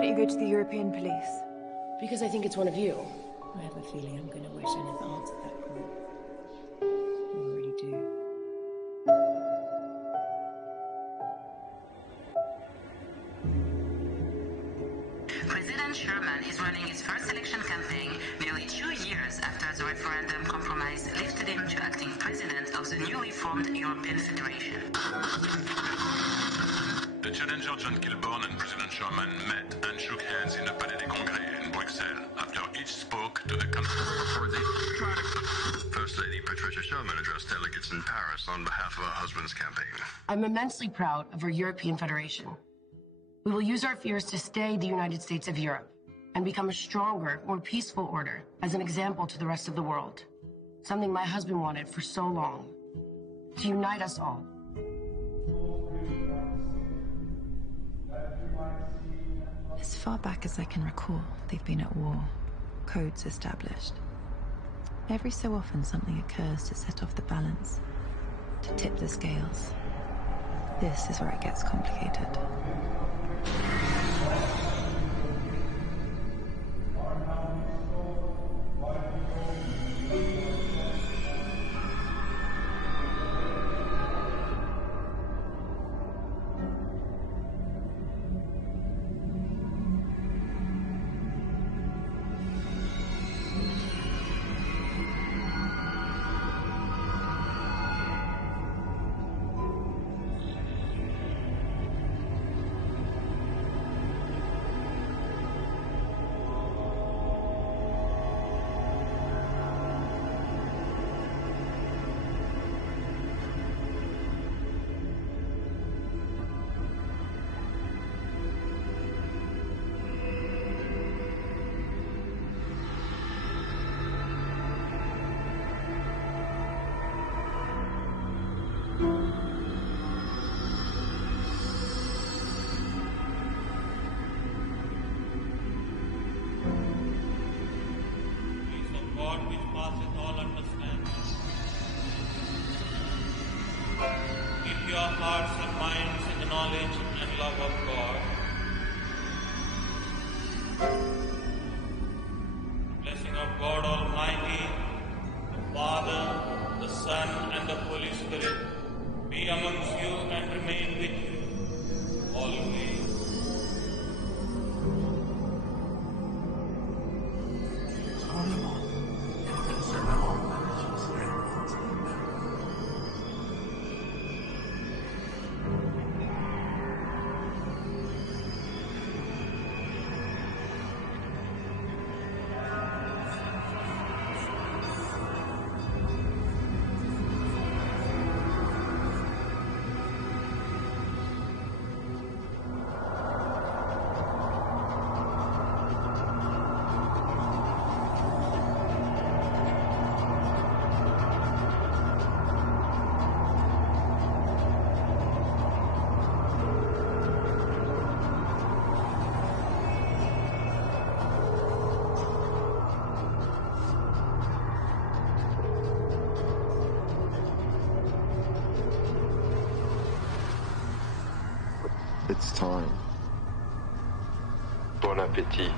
don't you go to the European police? Because I think it's one of you. I have a feeling I'm going to wish I never answered that call. I already do. President Sherman is running his first election campaign nearly 2 years after the referendum compromise lifted him to acting president of the newly formed European Federation. The challenger John Kilburn and President Sherman met and shook hands in the Palais des Congrès in Bruxelles after each spoke to the country. First Lady Patricia Sherman addressed delegates in Paris on behalf of her husband's campaign. I'm immensely proud of our European Federation. We will use our fears to stay the United States of Europe and become a stronger, more peaceful order as an example to the rest of the world. Something my husband wanted for so long. To unite us all. As far back as I can recall, they've been at war, codes established. Every so often something occurs to set off the balance, to tip the scales. This is where it gets complicated. It's time. Bon appétit.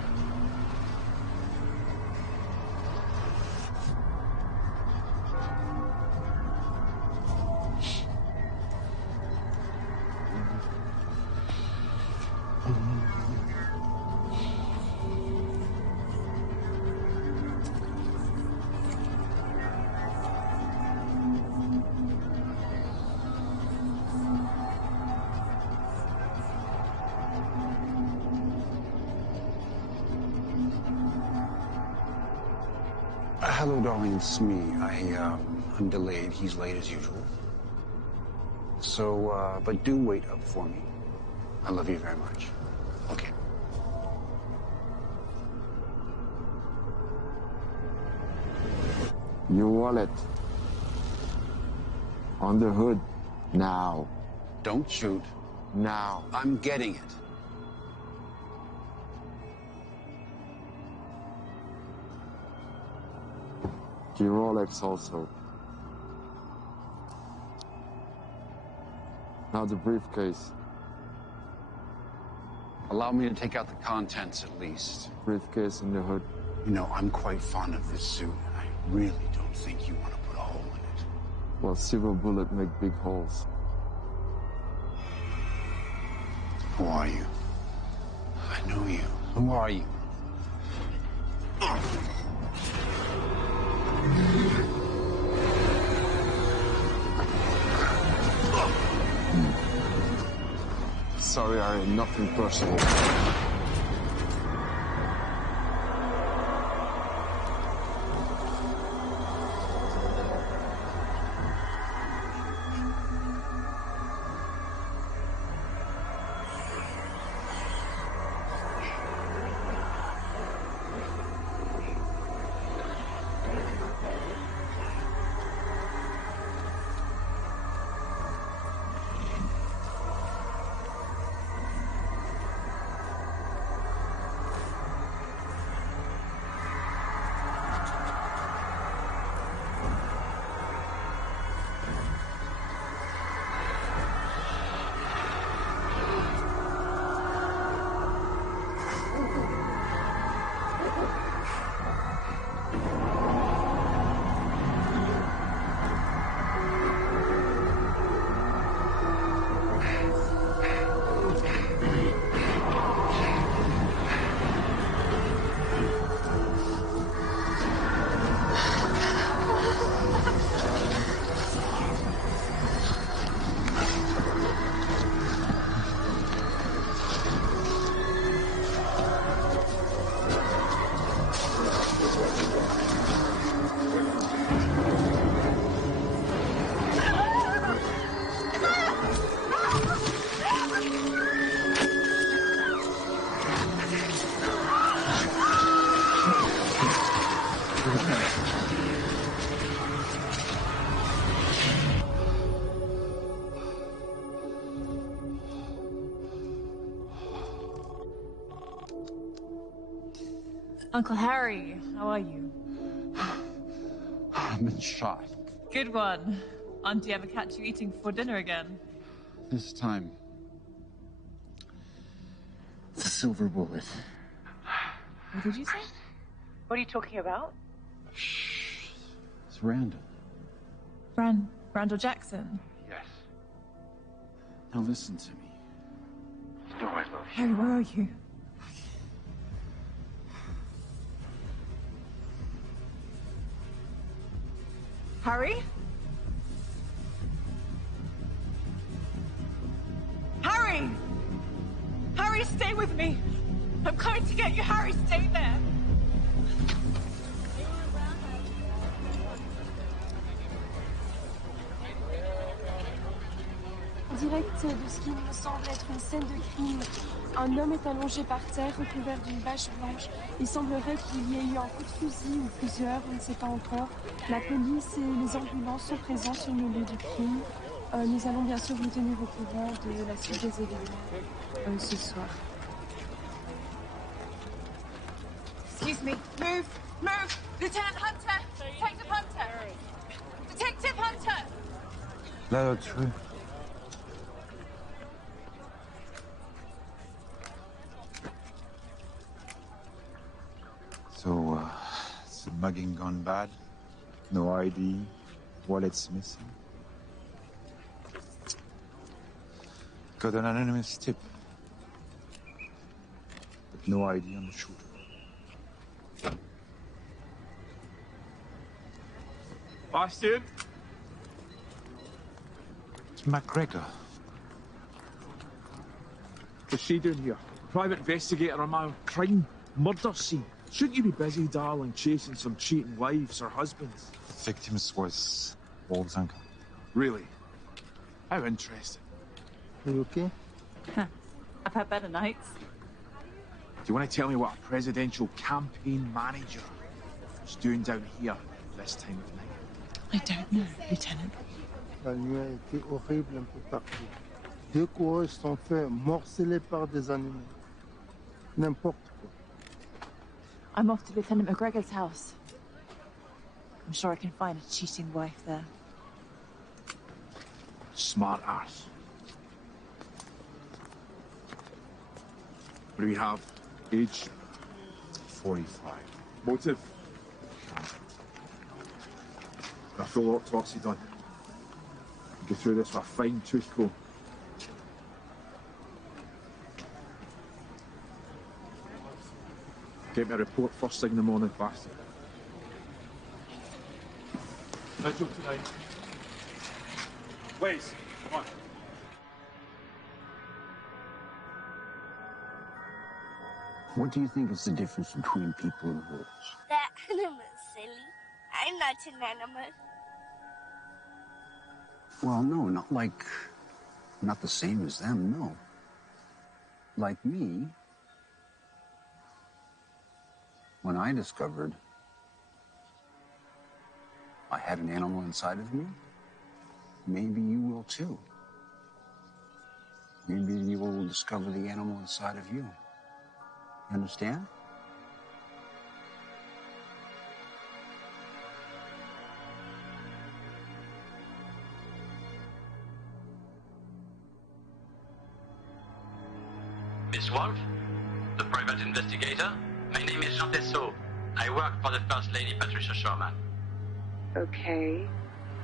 Hello, darling, it's me. I'm delayed. He's late as usual. So, but do wait up for me. I love you very much. Okay. Your wallet. On the hood. Now. Don't shoot. Now. I'm getting it. Your Rolex also. Now the briefcase. Allow me to take out the contents at least. Briefcase in the hood. You know, I'm quite fond of this suit, and I really don't think you want to put a hole in it. Well, silver bullet make big holes. Who are you? I know you. Who are you? Sorry, Harry, nothing personal. Uncle Harry, how are you? I've been shot. Good one. Auntie ever catch you eating before dinner again? This time, it's a silver bullet. What did you say? What are you talking about? Shh. It's Randall. Randall Jackson? Yes. Now listen to me. You know I love you. Harry, where are you? Harry? Harry! Harry, stay with me! I'm coming to get you, Harry, stay there! Direct de ce qui me semble être une scène de crime. Un homme est allongé par terre, recouvert d'une bâche blanche. Il semblerait qu'il y ait eu un coup de fusil ou plusieurs, on ne sait pas encore. La police et les ambulances sont présents sur le lieu du crime. Nous allons bien sûr vous tenir au courant de la suite des événements ce soir. Excuse me. Move! Lieutenant Hunter! Detective Hunter! Detective Hunter! Là, tu veux. So, is the mugging gone bad? No ID, wallet's missing. Got an anonymous tip. But no ID on the shooter. Bastian? It's MacGregor. What's she doing here? Private investigator on my crime murder scene. Shouldn't you be busy, darling, chasing some cheating wives or husbands? The victims was Wolves' uncle. Really? How interesting. Are you okay? I've had better nights. Do you want to tell me what a presidential campaign manager is doing down here this time of night? I don't know, Lieutenant. La nuit a été horrible un peu partout. 2 coureurs sont faits morceler par des animaux. N'importe quoi. I'm off to Lieutenant McGregor's house. I'm sure I can find a cheating wife there. Smart ass. What do we have? Age? 45. Motive? A full autopsy done. Go through this with a fine tooth comb. Get me a report first thing in the morning, bastard. Vigil tonight. Wes, come on. What do you think is the difference between people and wolves? That animal's silly. I'm not an animal. Well, no, not the same as them, no. Like me, when I discovered I had an animal inside of me, maybe you will too. Maybe you will discover the animal inside of you. You understand? Miss Wolf, the private investigator. My name is Jean Tessot. I work for the First Lady Patricia Sherman. Okay.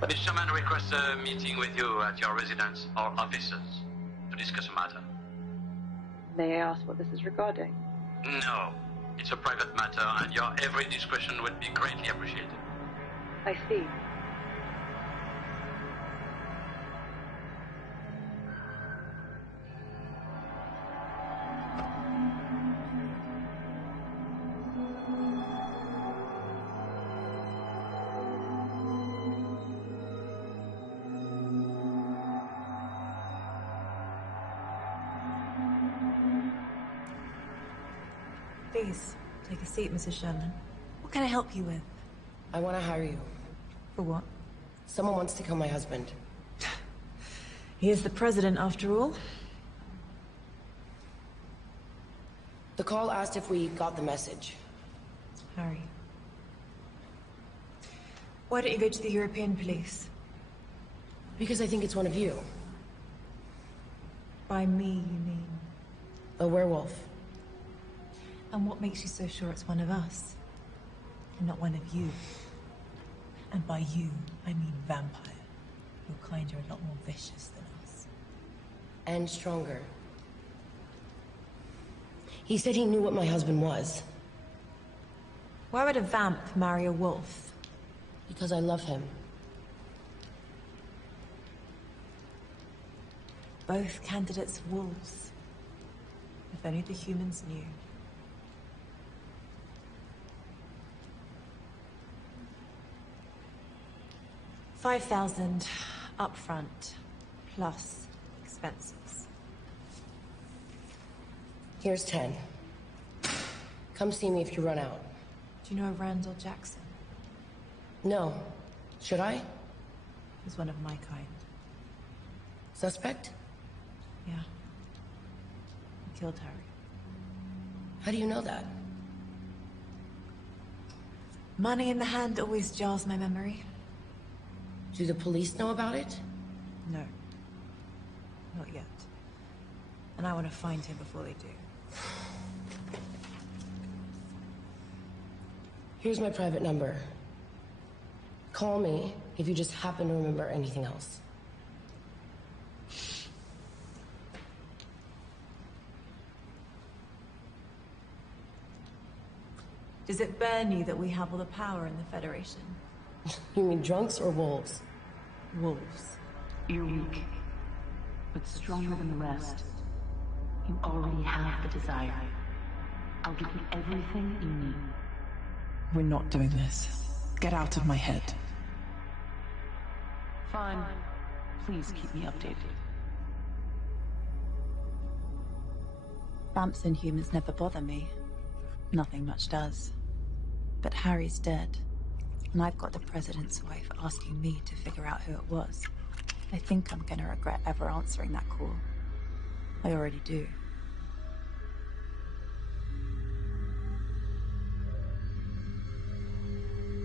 Miss Sherman requests a meeting with you at your residence or offices to discuss a matter. May I ask what this is regarding? No, it's a private matter and your every discretion would be greatly appreciated. I see. Please, take a seat, Mrs. Sherman. What can I help you with? I want to hire you. For what? Someone wants to kill my husband. He is the president, after all. The call asked if we got the message. Harry. Why don't you go to the European police? Because I think it's one of you. By me, you mean? A werewolf. And what makes you so sure it's one of us? And not one of you? And by you, I mean vampire. Your kind are a lot more vicious than us. And stronger. He said he knew what my husband was. Why would a vamp marry a wolf? Because I love him. Both candidates wolves. If only the humans knew. 5,000 upfront, plus expenses. Here's 10. Come see me if you run out. Do you know Randall Jackson? No. Should I? He's one of my kind. Suspect? Yeah. He killed Harry. How do you know that? Money in the hand always jars my memory. Do the police know about it? No. Not yet. And I want to find him before they do. Here's my private number. Call me if you just happen to remember anything else. Does it burn you that we have all the power in the Federation? You mean drunks or wolves? Wolves. You're weak, but stronger than the rest. You already have the desire. I'll give you everything you need. We're not doing this. Get out of my head. Fine. Please keep me updated. Vamps and humans never bother me. Nothing much does. But Harry's dead. And I've got the president's wife asking me to figure out who it was. I think I'm gonna regret ever answering that call. I already do.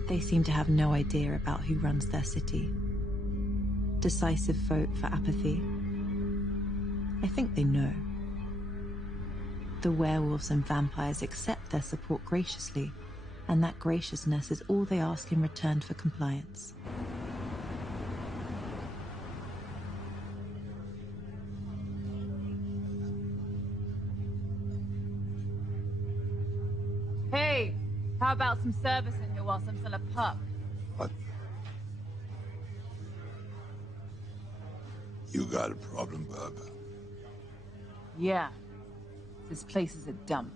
They seem to have no idea about who runs their city. Decisive vote for apathy. I think they know. The werewolves and vampires accept their support graciously, and that graciousness is all they ask in return for compliance. Hey, how about some service in here whilst I'm still a pup? What? You got a problem, bub? Yeah. This place is a dump.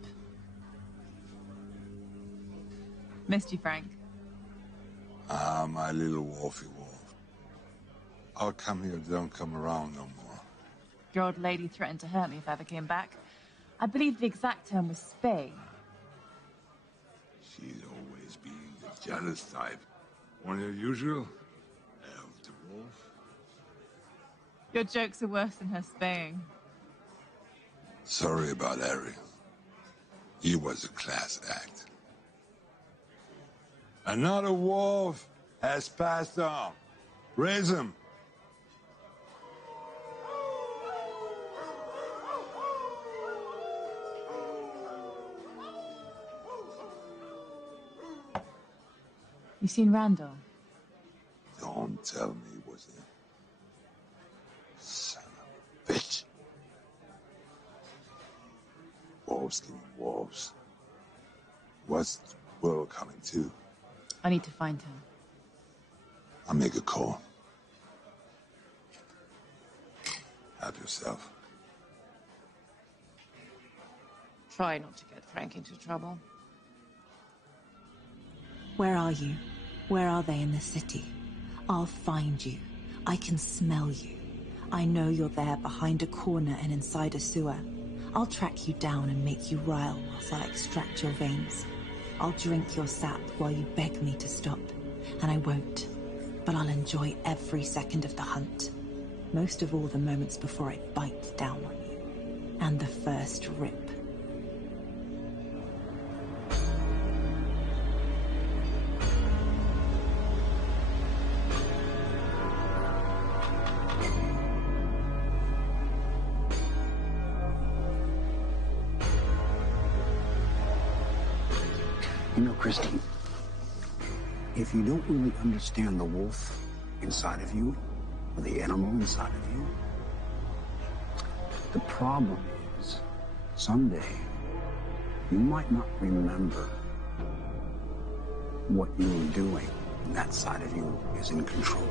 Missed you, Frank. Ah, my little wolfy wolf. I'll come here, don't come around no more. Your old lady threatened to hurt me if I ever came back. I believe the exact term was spay. She's always being the jealous type. One unusual, elf to wolf. Your jokes are worse than her spaying. Sorry about Harry. He was a class act. Another wolf has passed on. Raise him. You seen Randall? Don't tell me it was him. Son of a bitch. Wolves killing wolves. What's the world coming to? I need to find him. I'll make a call. Help yourself. Try not to get Frank into trouble. Where are you? Where are they in the city? I'll find you. I can smell you. I know you're there behind a corner and inside a sewer. I'll track you down and make you rile whilst I extract your veins. I'll drink your sap while you beg me to stop. And I won't. But I'll enjoy every second of the hunt. Most of all the moments before I bite down on you. And the first rip. You know, Christine, if you don't really understand the wolf inside of you, or the animal inside of you, the problem is, someday, you might not remember what you were doing, and that side of you is in control.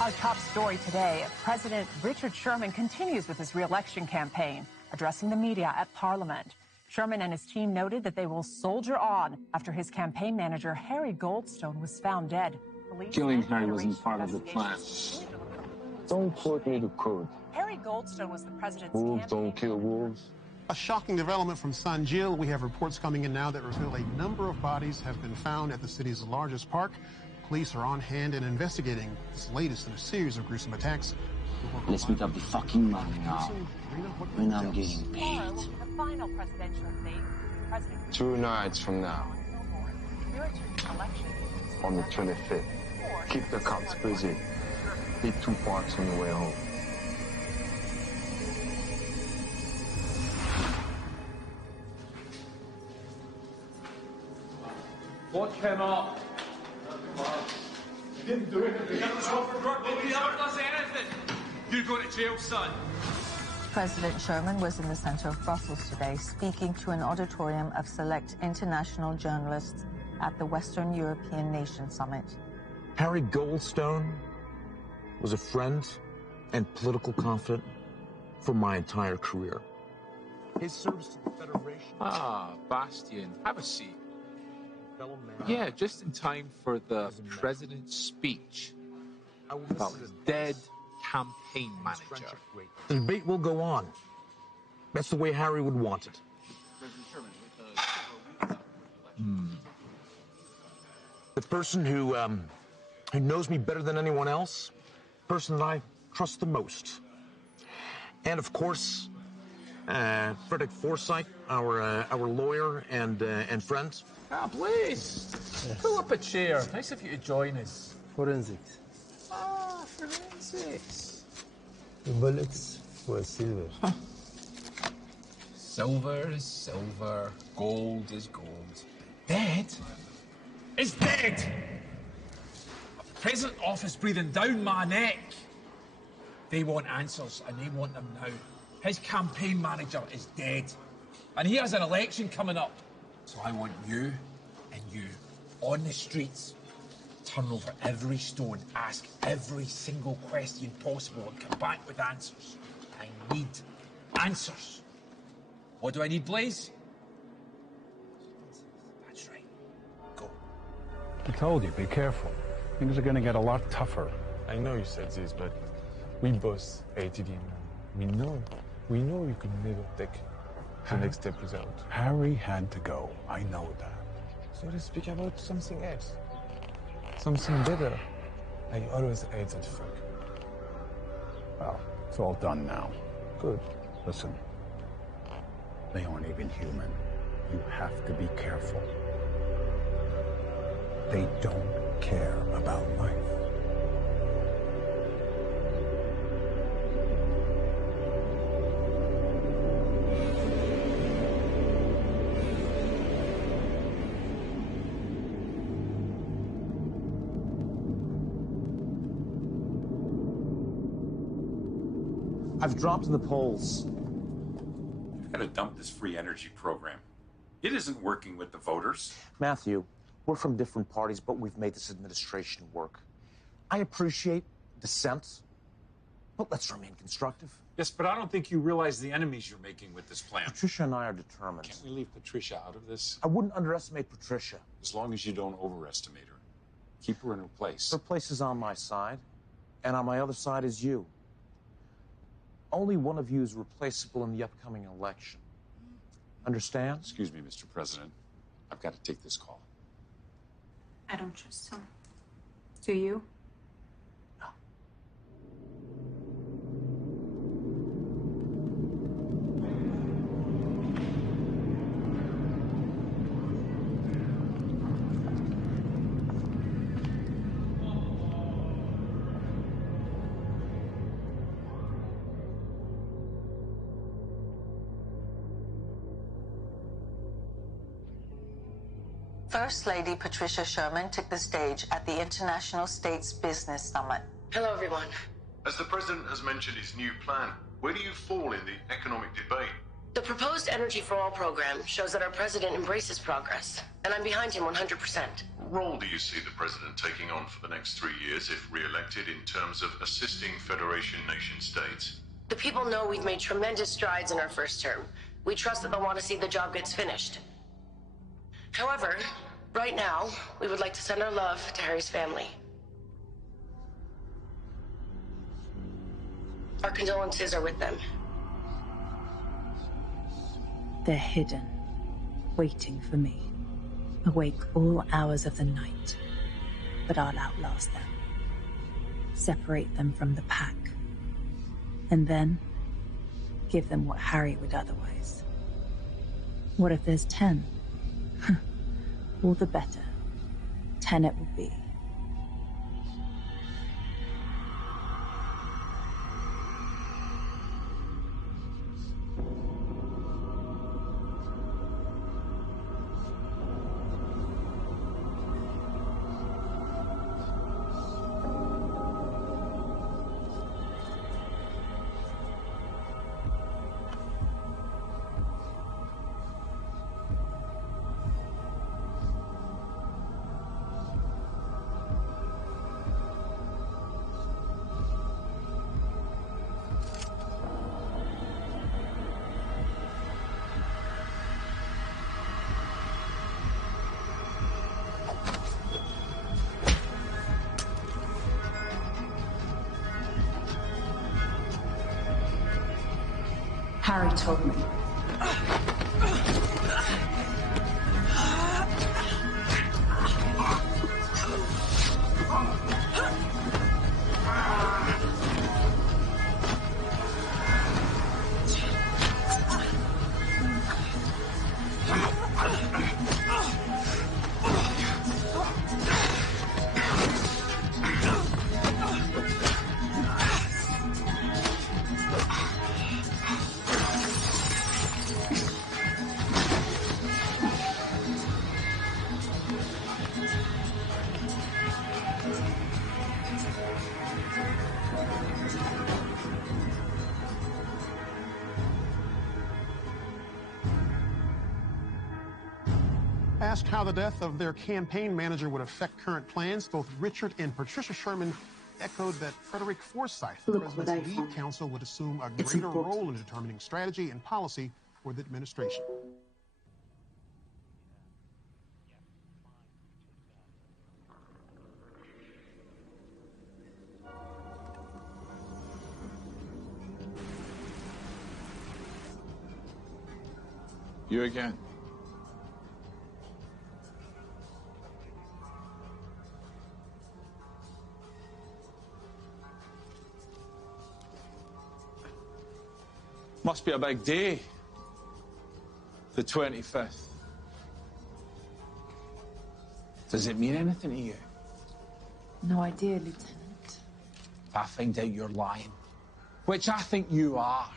Our top story today, President Richard Sherman continues with his re-election campaign, addressing the media at Parliament. Sherman and his team noted that they will soldier on after his campaign manager, Harry Goldstone, was found dead. Killing Harry wasn't part of the plan. Don't quote me the code. Harry Goldstone was the president's Wolves don't kill wolves. A shocking development from San Gil. We have reports coming in now that reveal a number of bodies have been found at the city's largest park. Police are on hand and investigating this latest in a series of gruesome attacks. Let's make up the fucking money now. When I'm getting paid. The final presidential debate. President 2 nights from now, on the 25th. Keep the cops busy. Hit 2 parks on the way home. Lock him up. You didn't do anything. That was Robert Burke. Nobody ever does anything. You're going to jail, son. President Sherman was in the center of Brussels today, speaking to an auditorium of select international journalists at the Western European Nation Summit. Harry Goldstone was a friend and political confidant for my entire career. His service to the Federation... Ah, Bastian, have a seat. Yeah, just in time for the president's speech about his dead campaign manager. The debate will go on. That's the way Harry would want it. The person who knows me better than anyone else, person that I trust the most. And of course, Frederick Forsyth, our lawyer and friend. Ah, please. Yes. Pull up a chair. Nice of you to join us. Forensics. Ah, forensics. The bullets were silver. Huh. Silver is silver. Gold is gold. Dead is dead. A present office breathing down my neck. They want answers, and they want them now. His campaign manager is dead. And he has an election coming up. So I want you and you on the streets. Turn over every stone, ask every single question possible, and come back with answers. I need answers. What do I need, Blaze? That's right. Go. I told you, be careful. Things are gonna get a lot tougher. I know you said this, but we both hated him. We know you could never take the next step without. Harry had to go. I know that. So let's speak about something else. Something better. I always hate that fuck. Well, it's all done now. Good. Listen, they aren't even human. You have to be careful. They don't care about life. I've dropped in the polls. You've got to dump this free energy program. It isn't working with the voters. Matthew, we're from different parties, but we've made this administration work. I appreciate dissent, but let's remain constructive. Yes, but I don't think you realize the enemies you're making with this plan. Patricia and I are determined. Can't we leave Patricia out of this? I wouldn't underestimate Patricia. As long as you don't overestimate her. Keep her in her place. Her place is on my side, and on my other side is you. Only one of you is replaceable in the upcoming election. Understand? Excuse me, Mr. President. I've got to take this call. I don't trust him. Do you? First Lady Patricia Sherman took the stage at the International States Business Summit. Hello, everyone. As the president has mentioned his new plan, where do you fall in the economic debate? The proposed Energy for All program shows that our president embraces progress, and I'm behind him 100%. What role do you see the president taking on for the next 3 years if re-elected in terms of assisting Federation nation states? The people know we've made tremendous strides in our first term. We trust that they'll want to see the job gets finished. However, right now, we would like to send our love to Harry's family. Our condolences are with them. They're hidden, waiting for me, awake all hours of the night. But I'll outlast them. Separate them from the pack. And then give them what Harry would otherwise. What if there's 10? All the better. 10 it will be. Harry told me. Asked how the death of their campaign manager would affect current plans, both Richard and Patricia Sherman echoed that Frederick Forsyth, the president's lead counsel, would assume a greater role in determining strategy and policy for the administration. You again. Must be a big day. The 25th. Does it mean anything to you? No idea, Lieutenant. If I find out you're lying, which I think you are,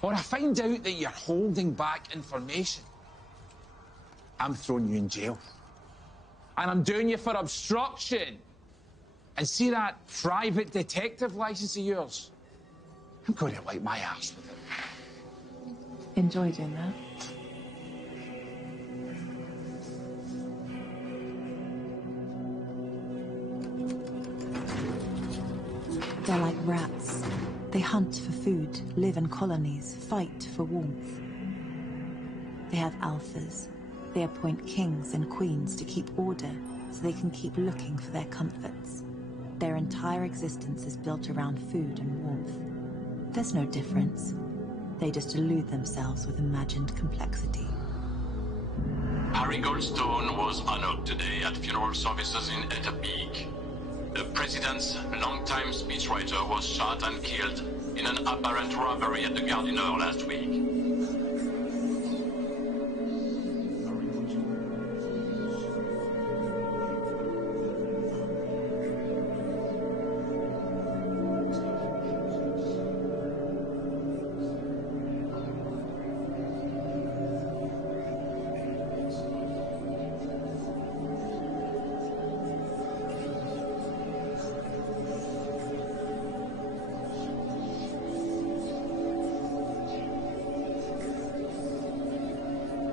or I find out that you're holding back information, I'm throwing you in jail. And I'm doing you for obstruction. And see that private detective license of yours? I'm going to wipe my ass with it. Enjoy doing that. They're like rats. They hunt for food, live in colonies, fight for warmth. They have alphas. They appoint kings and queens to keep order so they can keep looking for their comforts. Their entire existence is built around food and warmth. There's no difference. They just elude themselves with imagined complexity. Harry Goldstone was honored today at funeral services in Chesapeake. The president's longtime speechwriter was shot and killed in an apparent robbery at the Gardiner last week.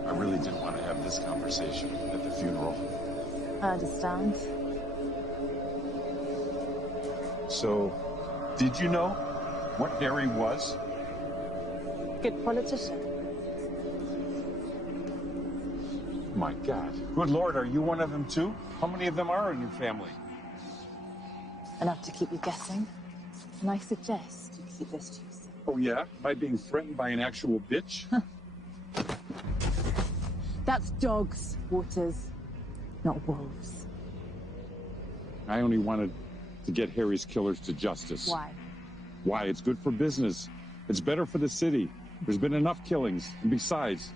I really didn't want to have this conversation at the funeral. I understand. So, did you know what Harry was? Good politician. My God. Good Lord, are you one of them too? How many of them are in your family? Enough to keep you guessing. And I suggest you keep this to yourself. Oh yeah? Am I being threatened by an actual bitch? That's dogs, Waters, not wolves. I only wanted to get Harry's killers to justice. Why? Why? It's good for business. It's better for the city. There's been enough killings. And besides,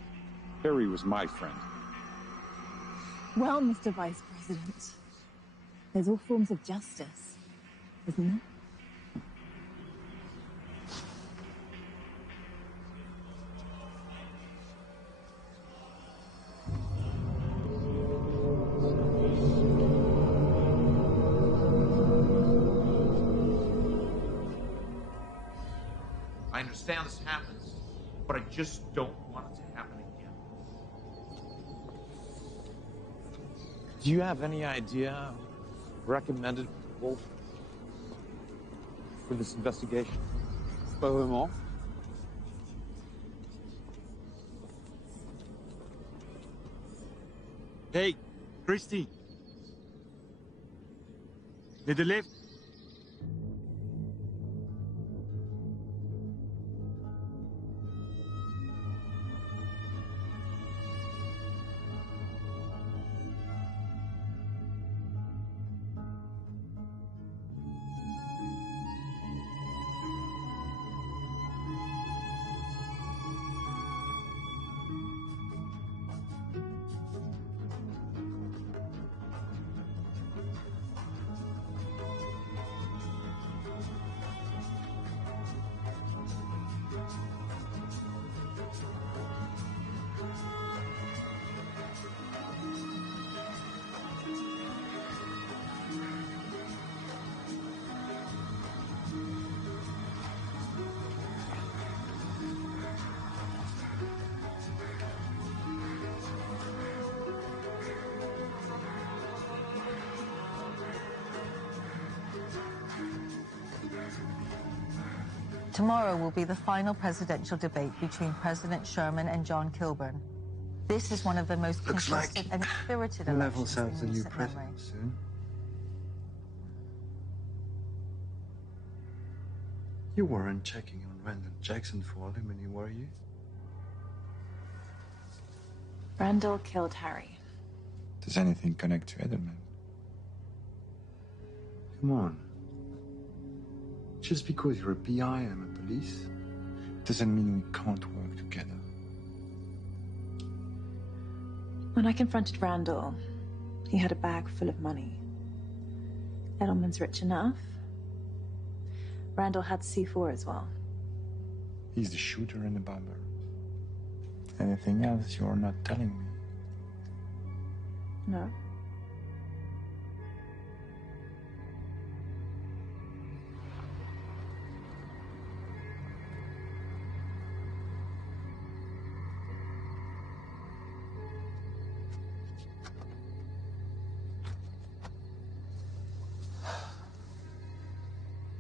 Harry was my friend. Well, Mr. Vice President, there's all forms of justice, isn't there? I understand this happens, but I just don't want it to happen again. Do you have any idea recommended Wolf for this investigation? Pas vraiment. Hey, Christy. Need a lift? Tomorrow will be the final presidential debate between President Sherman and John Kilburn. This is one of the most contested and spirited elections in the new recent memory. president soon. You weren't checking on Randall Jackson for alimony, were you? Randall killed Harry. Does anything connect to Edelman? Come on. Just because you're a PI and I'm a police, Doesn't mean we can't work together. When I confronted Randall, he had a bag full of money. Edelman's rich enough. Randall had C4 as well. He's the shooter and the bomber. Anything else you're not telling me? No.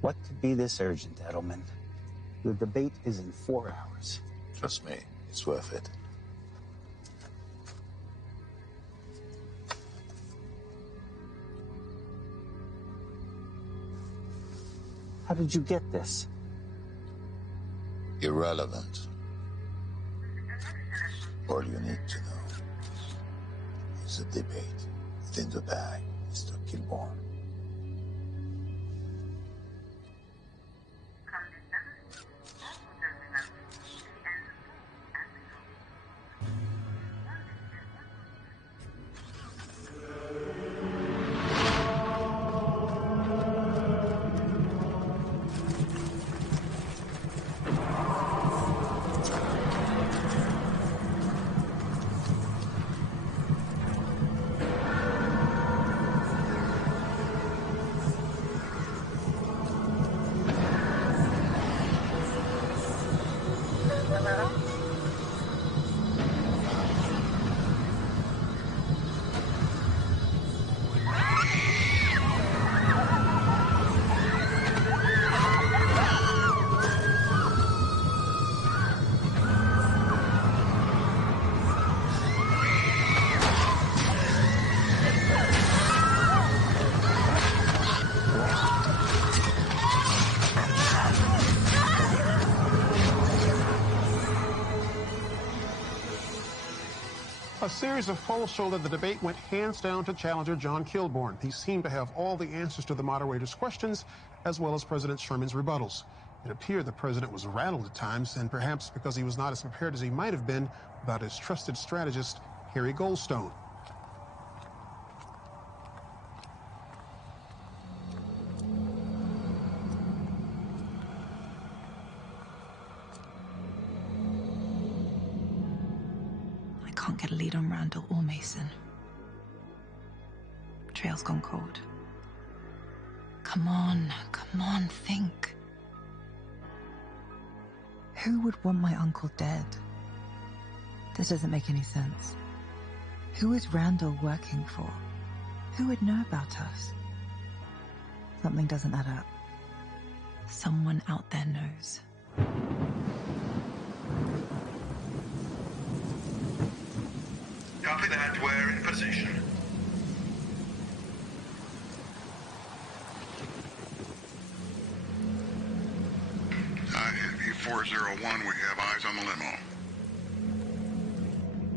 What could be this urgent, Edelman? The debate is in 4 hours. Trust me, it's worth it. How did you get this? Irrelevant. All you need to know is a debate within the bag, Mr. Kilborn. A series of polls show that the debate went hands down to challenger John Kilborn. He seemed to have all the answers to the moderator's questions, as well as President Sherman's rebuttals. It appeared the president was rattled at times, and perhaps because he was not as prepared as he might have been about his trusted strategist, Harry Goldstone. I can't get a lead on Randall or Mason. Trail's gone cold. Come on, think. Who would want my uncle dead? This doesn't make any sense. Who is Randall working for? Who would know about us? Something doesn't add up. Someone out there knows. Copy that. We're in position. Heavy 401, we have eyes on the limo.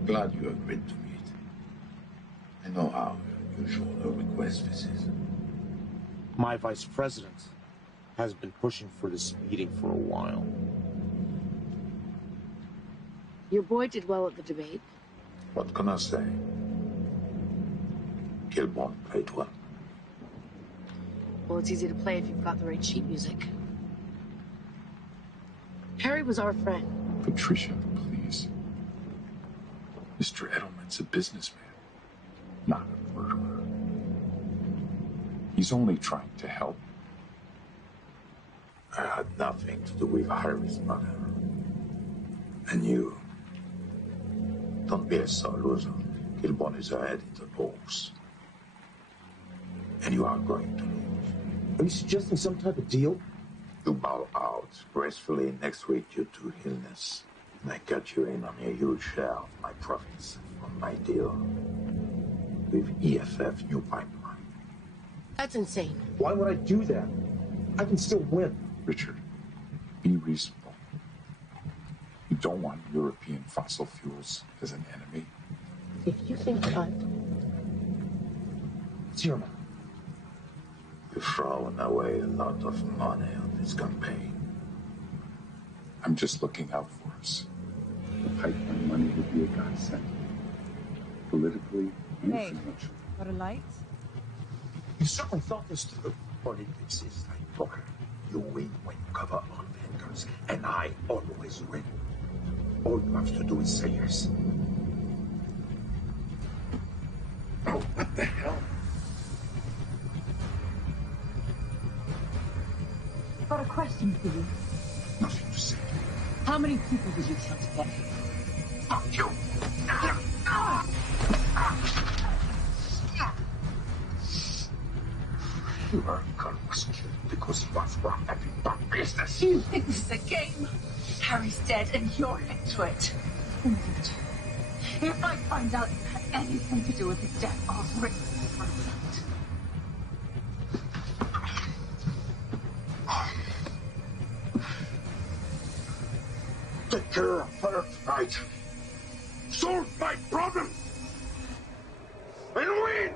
Glad you agreed to meet. I know how unusual a request this is. My vice president has been pushing for this meeting for a while. Your boy did well at the debate. What can I say? Kilborn played well. Well, it's easy to play if you've got the right sheet music. Harry was our friend. Patricia, please. Mr. Edelman's a businessman, not a murderer. He's only trying to help. I had nothing to do with Harry's murder. And you... Don't be a sore loser. Kilborn is ahead in the polls. And you are going to lose. Are you suggesting some type of deal? You bow out gracefully next week due to illness. And I cut you in on a huge share of my profits from my deal with EFF New Pipeline. That's insane. Why would I do that? I can still win. Richard, be reasonable. You don't want European fossil fuels as an enemy. If you think it's your mouth. You've thrown away a lot of money on this campaign. I'm just looking out for us. The pipeline money would be a godsend. Politically and financially. Got a light? You certainly thought this through. Politics is like poker. You win when you cover all fingers, and I always win. All you have to do is say yes. Oh, what the hell? I've got a question for you. Nothing to say. How many people did you kill today? Fuck you! Your uncle was killed because he was wrong at the bad business. You think this is a game? Harry's dead and you're into it. If I find out you had anything to do with his death, I'll rip you from Take care of her tonight. Solve my problem. And win!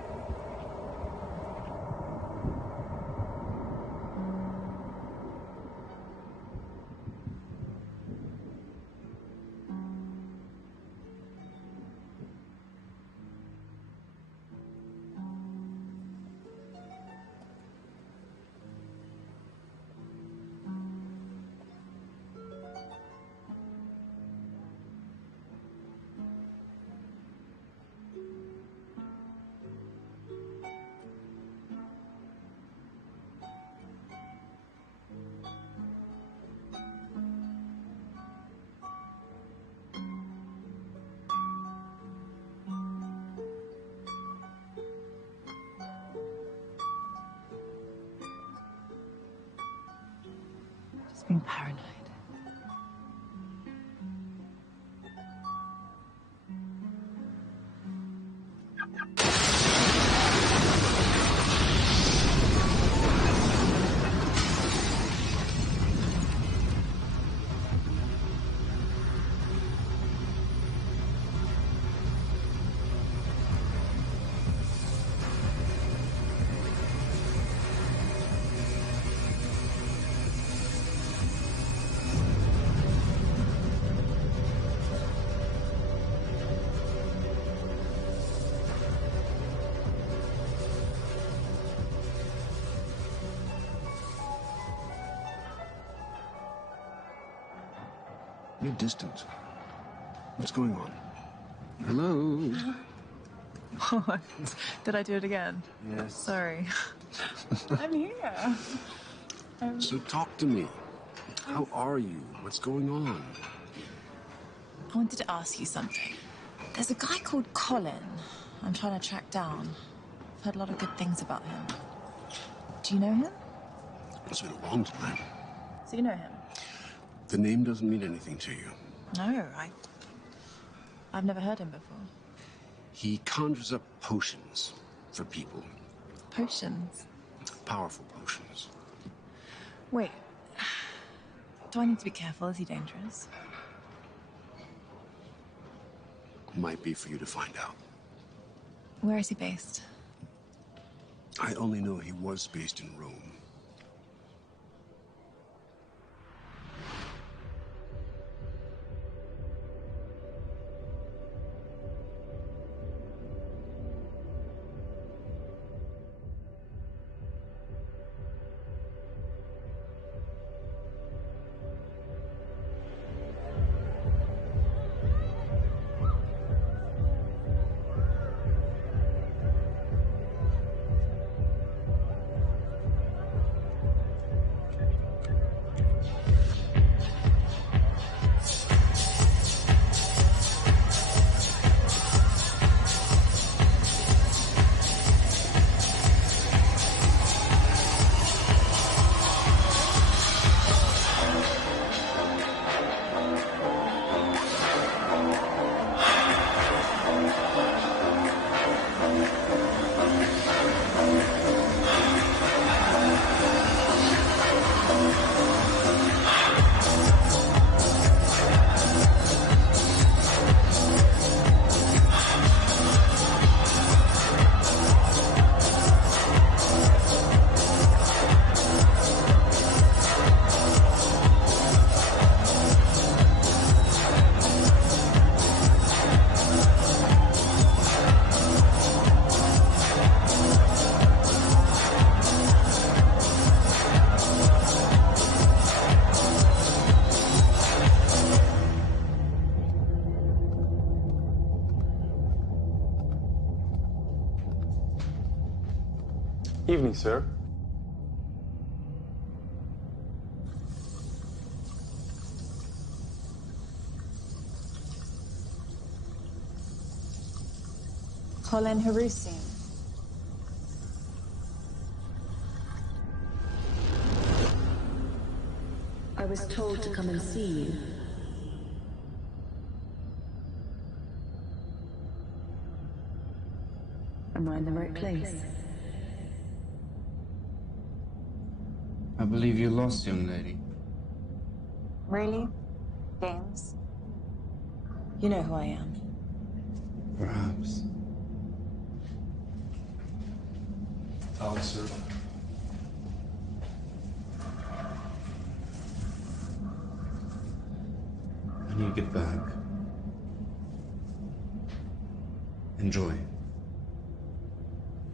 Being paranoid. You're distant. What's going on? Hello? What? Did I do it again? Yes. Sorry. I'm here. So talk to me. How are you? What's going on? I wanted to ask you something. There's a guy called Colin I'm trying to track down. I've heard a lot of good things about him. Do you know him? It's been a long time. So you know him? The name doesn't mean anything to you. No, I've never heard him before. He conjures up potions for people. Potions? Powerful potions. Wait. Do I need to be careful? Is he dangerous? Might be for you to find out. Where is he based? I only know he was based in Rome. Evening, sir. Colin Harusi. I was told to come and see you. Am I in the right place? I believe you're lost, young lady. Really? Games? You know who I am. Perhaps. Sir. When you get back, enjoy.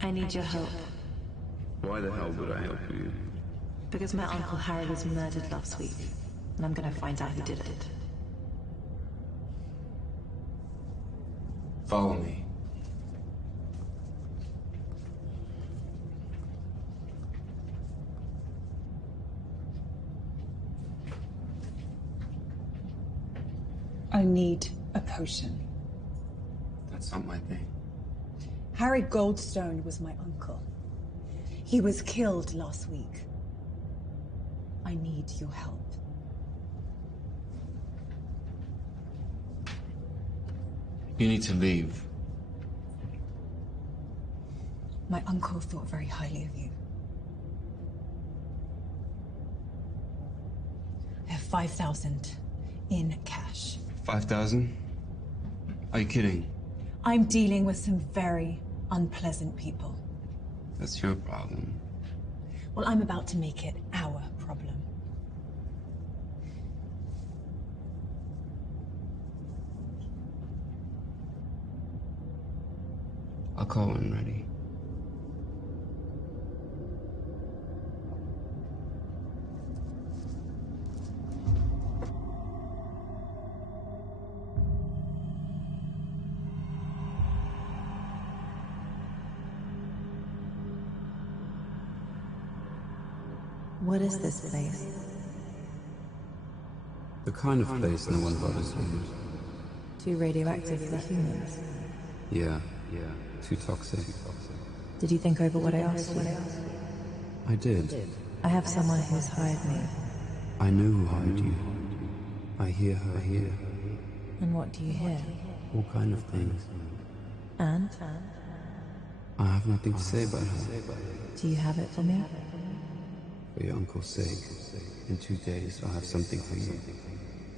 I need your help. Why the hell would I help you? Because my Uncle Harry was murdered last week, and I'm gonna find out who did it. Follow me. I need a potion. That's not my thing. Harry Goldstone was my uncle. He was killed last week. I need your help. You need to leave. My uncle thought very highly of you. I have 5,000 in cash. 5,000? Are you kidding? I'm dealing with some very unpleasant people. That's your problem. Well, I'm about to make it our problem. I'll call when ready. What is this place? The kind of place no one bothers with. Too radioactive for humans. Yeah, too toxic. Did you think over what I asked you? I did. I have someone who's hired me. I know who hired you. I hear her here. And what do you hear? All kind of things. And? I have nothing to say about her. Do you have it for me? For your uncle's sake, in 2 days I'll have something for you.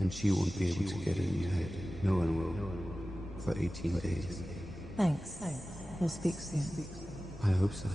And she won't be able to get it in your head. No one will. For 18 days. Thanks. We'll speak soon. I hope so.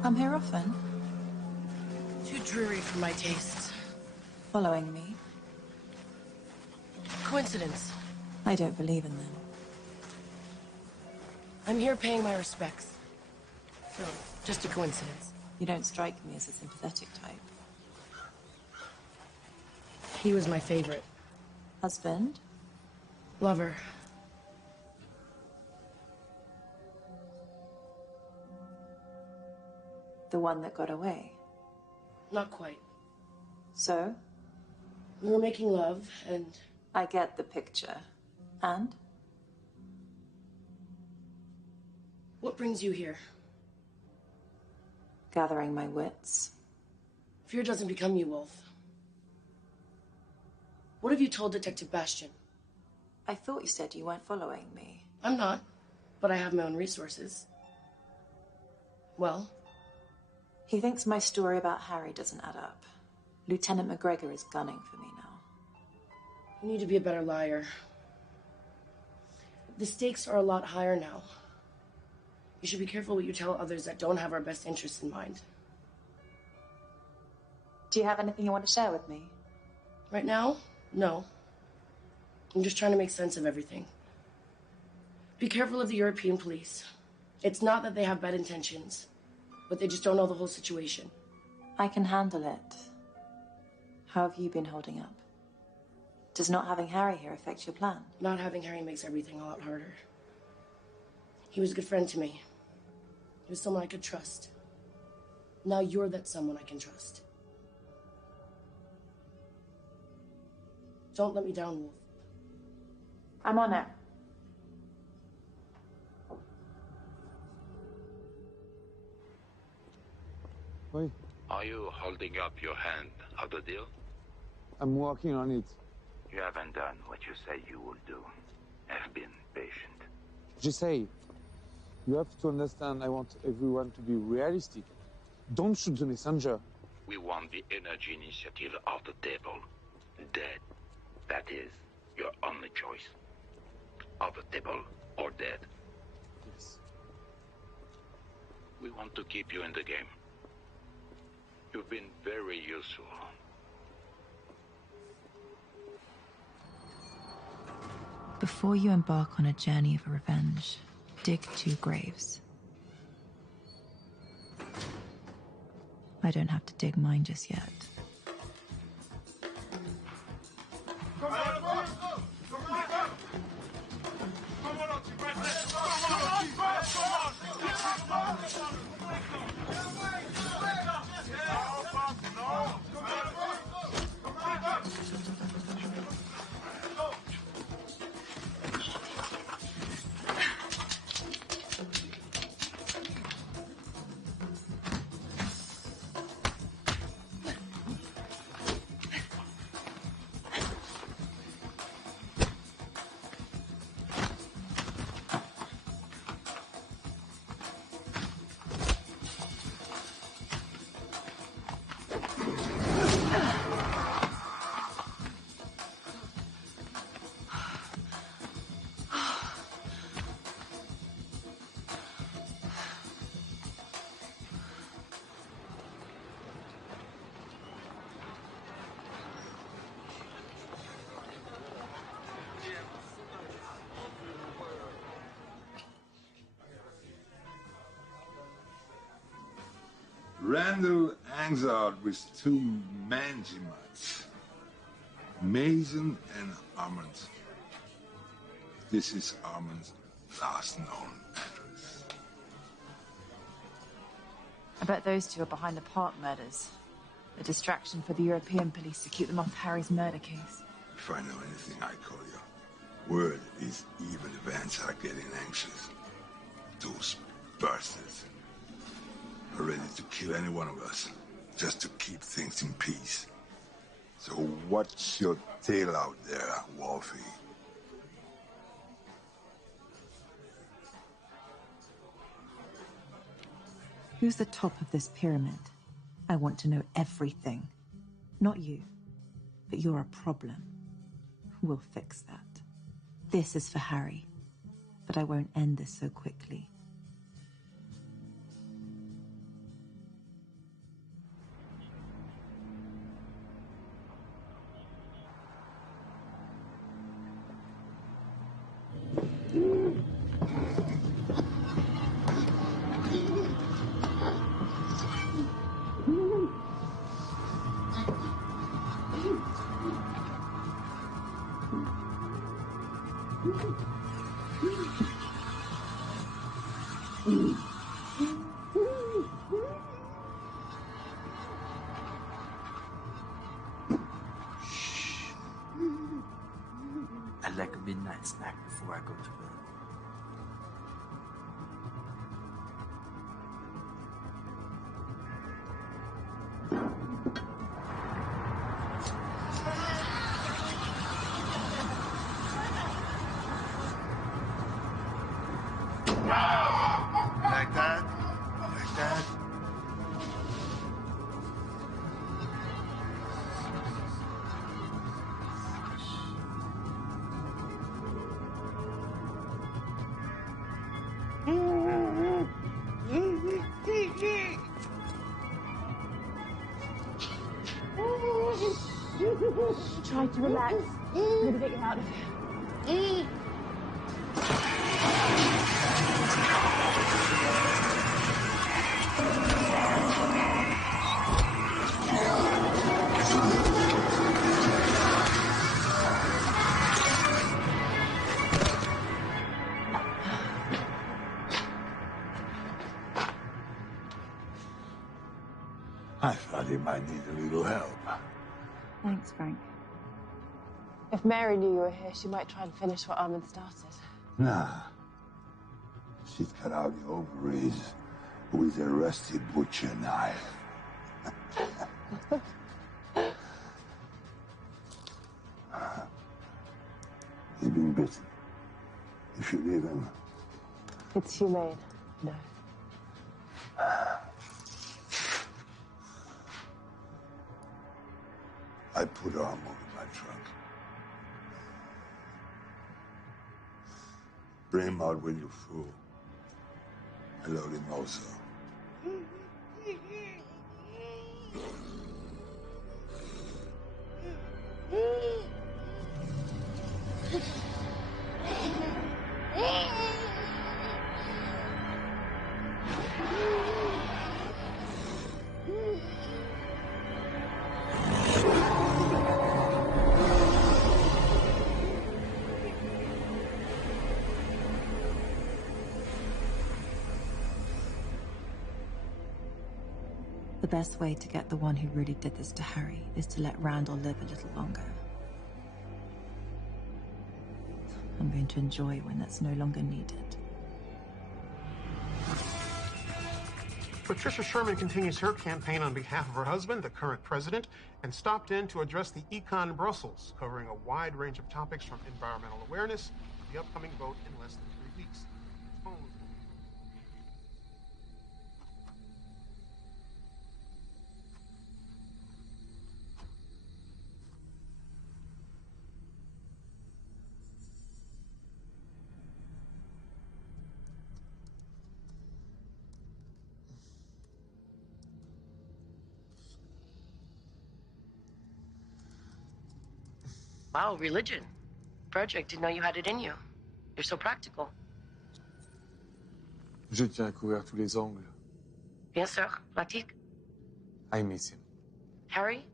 Come here often? Too dreary for my tastes. Following me? Coincidence. I don't believe in them. I'm here paying my respects. So, just a coincidence. You don't strike me as a sympathetic type. He was my favorite. Husband? Lover. The one that got away? Not quite. So? We were making love, and... I get the picture. And? What brings you here? Gathering my wits. Fear doesn't become you, Wolf. What have you told Detective Bastian? I thought you said you weren't following me. I'm not, but I have my own resources. Well? He thinks my story about Harry doesn't add up. Lieutenant McGregor is gunning for me now. You need to be a better liar. The stakes are a lot higher now. You should be careful what you tell others that don't have our best interests in mind. Do you have anything you want to share with me? Right now, no. I'm just trying to make sense of everything. Be careful of the European police. It's not that they have bad intentions, but they just don't know the whole situation. I can handle it. How have you been holding up? Does not having Harry here affect your plan? Not having Harry makes everything a lot harder. He was a good friend to me. He was someone I could trust. Now you're that someone I can trust. Don't let me down, Wolf. I'm on it. Wait, Are you holding up your hand of the deal? I'm working on it. You haven't done what you said you would do. Have been patient. Just say, you have to understand I want everyone to be realistic. Don't shoot the messenger. We want the energy initiative off the table. Dead. That is your only choice. Off the table or dead. Yes. We want to keep you in the game. You've been very useful. Before you embark on a journey of revenge, dig 2 graves. I don't have to dig mine just yet. Randall hangs out with 2 Manjimats, Mason and Armand. This is Armand's last known address. I bet those 2 are behind the Park murders. A distraction for the European police to keep them off Harry's murder case. If I know anything, I call you. Word is even events are getting anxious. Those bastards are ready to kill any one of us, just to keep things in peace. So watch your tail out there, Wolfie. Who's the top of this pyramid? I want to know everything. Not you, but you're a problem. We'll fix that. This is for Harry, but I won't end this so quickly. I like a midnight snack before I go to bed. Like that? Like that? Try to relax. I'm gonna get you out of here. I thought he might need a little help. Thanks, Frank. If Mary knew you were here, she might try and finish what Armin started. Nah. She's cut out the ovaries with a rusty butcher knife. He's been bitten. You should leave him. It's humane. No. I put arm over my trunk. Bring him out when you're full. I load him also. The best way to get the one who really did this to Harry is to let Randall live a little longer. I'm going to enjoy when that's no longer needed. Patricia Sherman continues her campaign on behalf of her husband, the current president, and stopped in to address the Econ Brussels, covering a wide range of topics from environmental awareness to the upcoming vote in less than 3 weeks. Wow, religion. Frederick, didn't know you had it in you. You're so practical. Je tiens à couvrir tous les angles. Bien sûr, pratique. I miss him. Harry,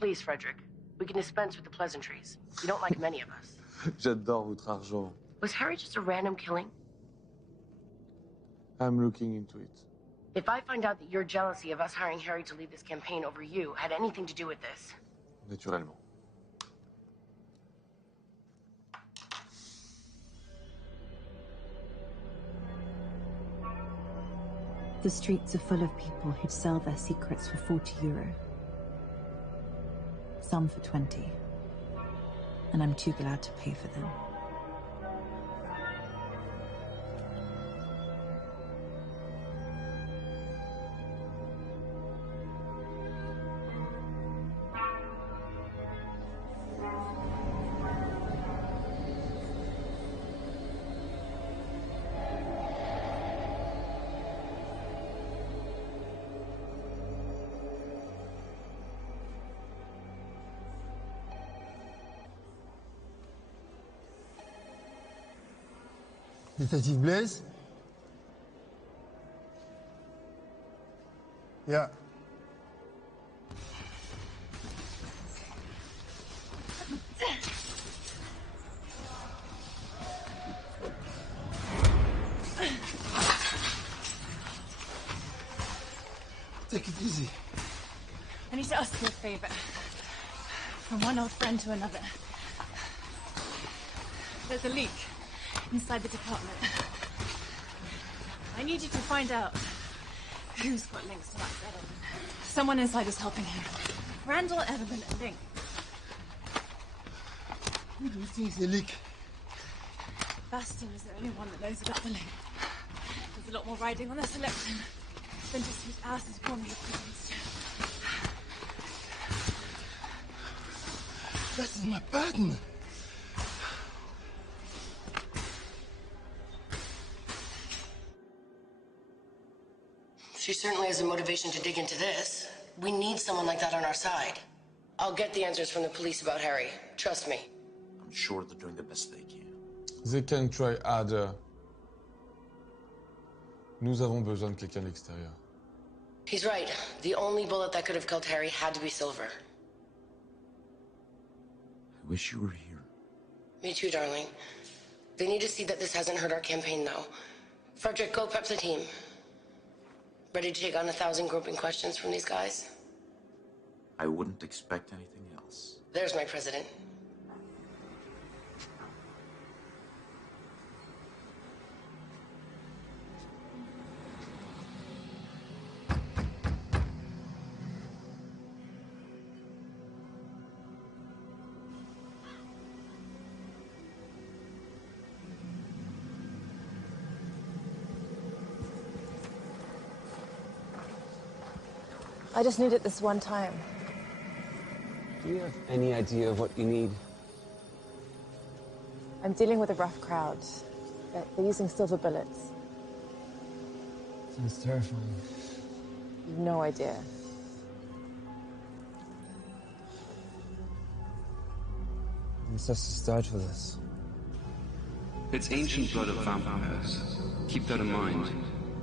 please, Frederick. We can dispense with the pleasantries. You don't like many of us. J'adore votre argent. Was Harry just a random killing? I'm looking into it. If I find out that your jealousy of us hiring Harry to lead this campaign over you had anything to do with this... Naturellement. The streets are full of people who'd sell their secrets for €40. Some for 20. And I'm too glad to pay for them. Detective Blaise? Yeah. Take it easy. I need to ask you a favor. From one old friend to another. There's a leak inside the department. I need you to find out who's got links to Max Edelman. Someone inside is helping him. Randall, Edelman, and Link. Who do you think is the leak? Bastion is the only one that knows about the link. There's a lot more riding on this election than just whose ass is warming the prisons. That is my partner. She certainly has the motivation to dig into this. We need someone like that on our side. I'll get the answers from the police about Harry. Trust me. I'm sure they're doing the best they can. They can try harder. Nous avons besoin de quelqu'un de l'extérieur. He's right. The only bullet that could have killed Harry had to be silver. I wish you were here. Me too, darling. They need to see that this hasn't hurt our campaign, though. Frederick, go prep the team. Ready to take on 1,000 groping questions from these guys? I wouldn't expect anything else. There's my president. I just need it this one time. Do you have any idea of what you need? I'm dealing with a rough crowd. They're using silver bullets. Sounds terrifying. You've no idea. I guess that's to start for this. It's ancient blood of vampires. Keep that in mind.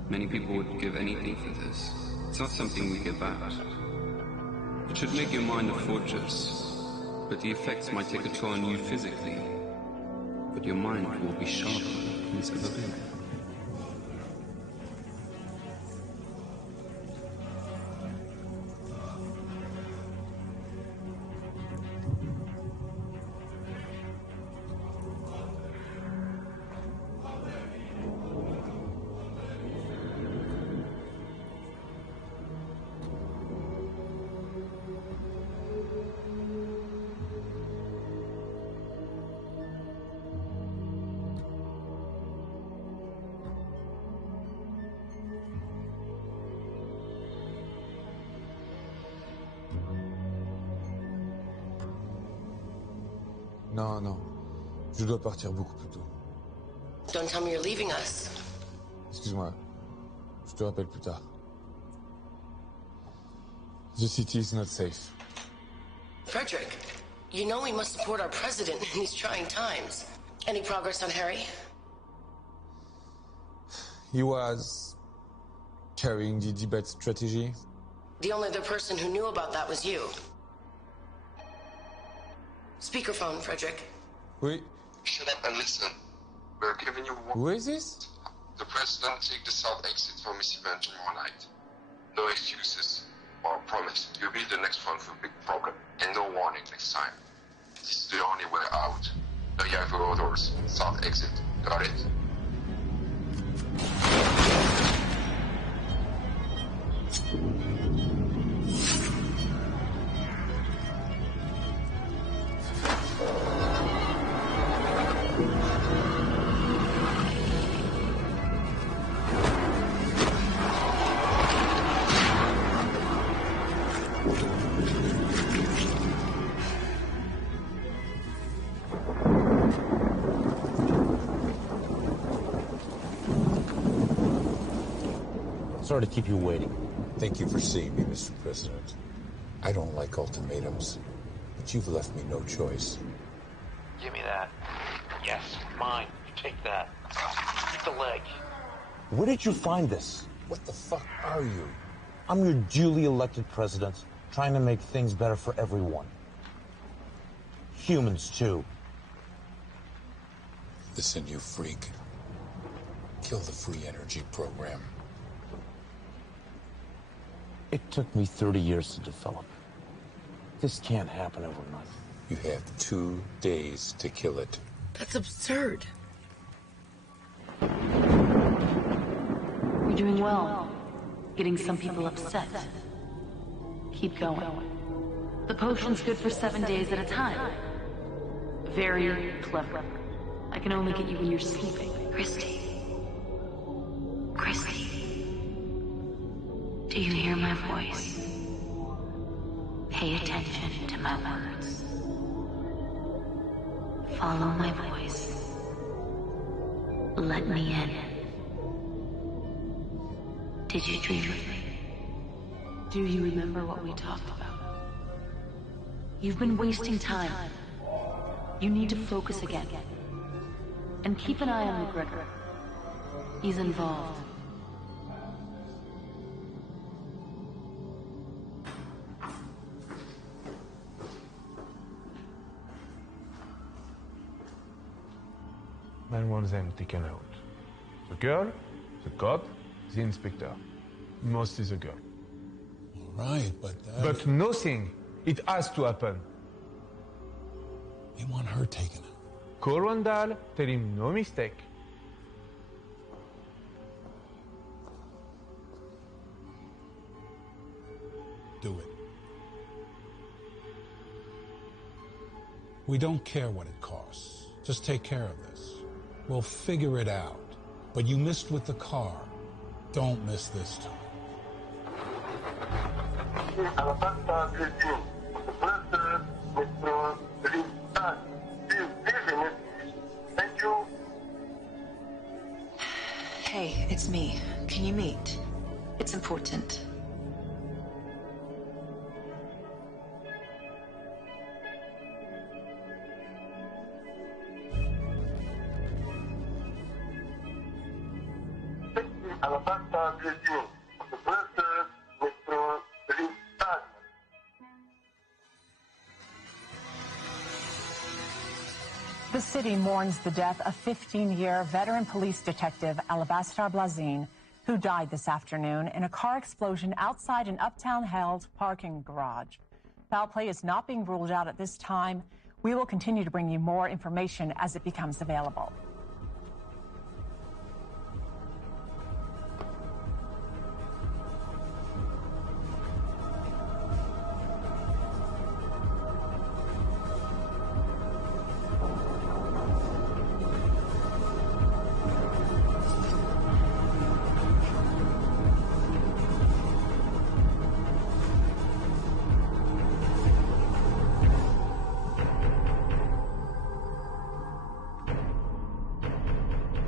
Many people would give anything for this. It's not something we give out. It should make your mind a fortress, but the effects might take a toll on you physically. But your mind will be sharper than it's ever been. Non, non. Je dois partir beaucoup plus tôt. Don't tell me you're leaving us. Excuse-moi. Je te rappelle plus tard. The city is not safe. Frederick, you know we must support our president in these trying times. Any progress on Harry? He was carrying the debate strategy. The only other person who knew about that was you. Speakerphone, Frederick. Oui. Shut up and listen. We're giving you one. Who is this? The president take the south exit for Miss Event tomorrow night. No excuses. Or promise, you'll be the next one for a big problem. And no warning next time. This is the only way out. Now you have your orders. South exit. Got it? Sorry to keep you waiting. Thank you for seeing me, Mr. President. I don't like ultimatums, but you've left me no choice. Give me that. Yes, mine. Take that. Keep the leg. Where did you find this? What the fuck are you? I'm your duly elected president, trying to make things better for everyone. Humans, too. Listen, you freak. Kill the free energy program. It took me 30 years to develop. This can't happen overnight. You have 2 days to kill it. That's absurd. You're doing well. Getting some people upset. Keep going. The potion's good for 7 days at a time. Very clever. I can only get you when you're sleeping. Christy. Christy. Do you hear my voice? Pay attention to my words. Follow my voice. Let me in. Did you dream of me? Do you remember what we talked about? You've been wasting time. You need to focus again. And keep an eye on McGregor. He's involved. Man wants them taken out. The girl, the cop, the inspector. Mostly the girl. Right, but... But nothing It has to happen. They want her taken out. Call Randall, tell him no mistake. Do it. We don't care what it costs. Just take care of this. We'll figure it out. But you missed with the car. Don't miss this time. Thank you. Hey, it's me. Can you meet? It's important. The city mourns the death of 15-year veteran police detective Alabaster Blazin, who died this afternoon in a car explosion outside an Uptown held parking garage. Foul play is not being ruled out at this time. We will continue to bring you more information as it becomes available.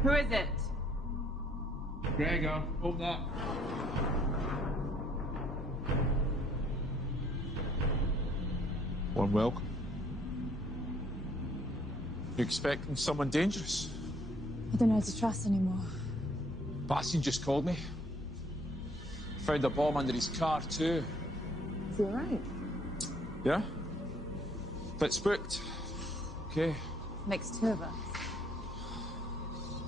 Who is it? Gregor, open up. Warm welcome. You expecting someone dangerous? I don't know how to trust anymore. Bastian just called me. Found a bomb under his car, too. Is he alright? Yeah? Bit spooked. Okay. Makes two of us.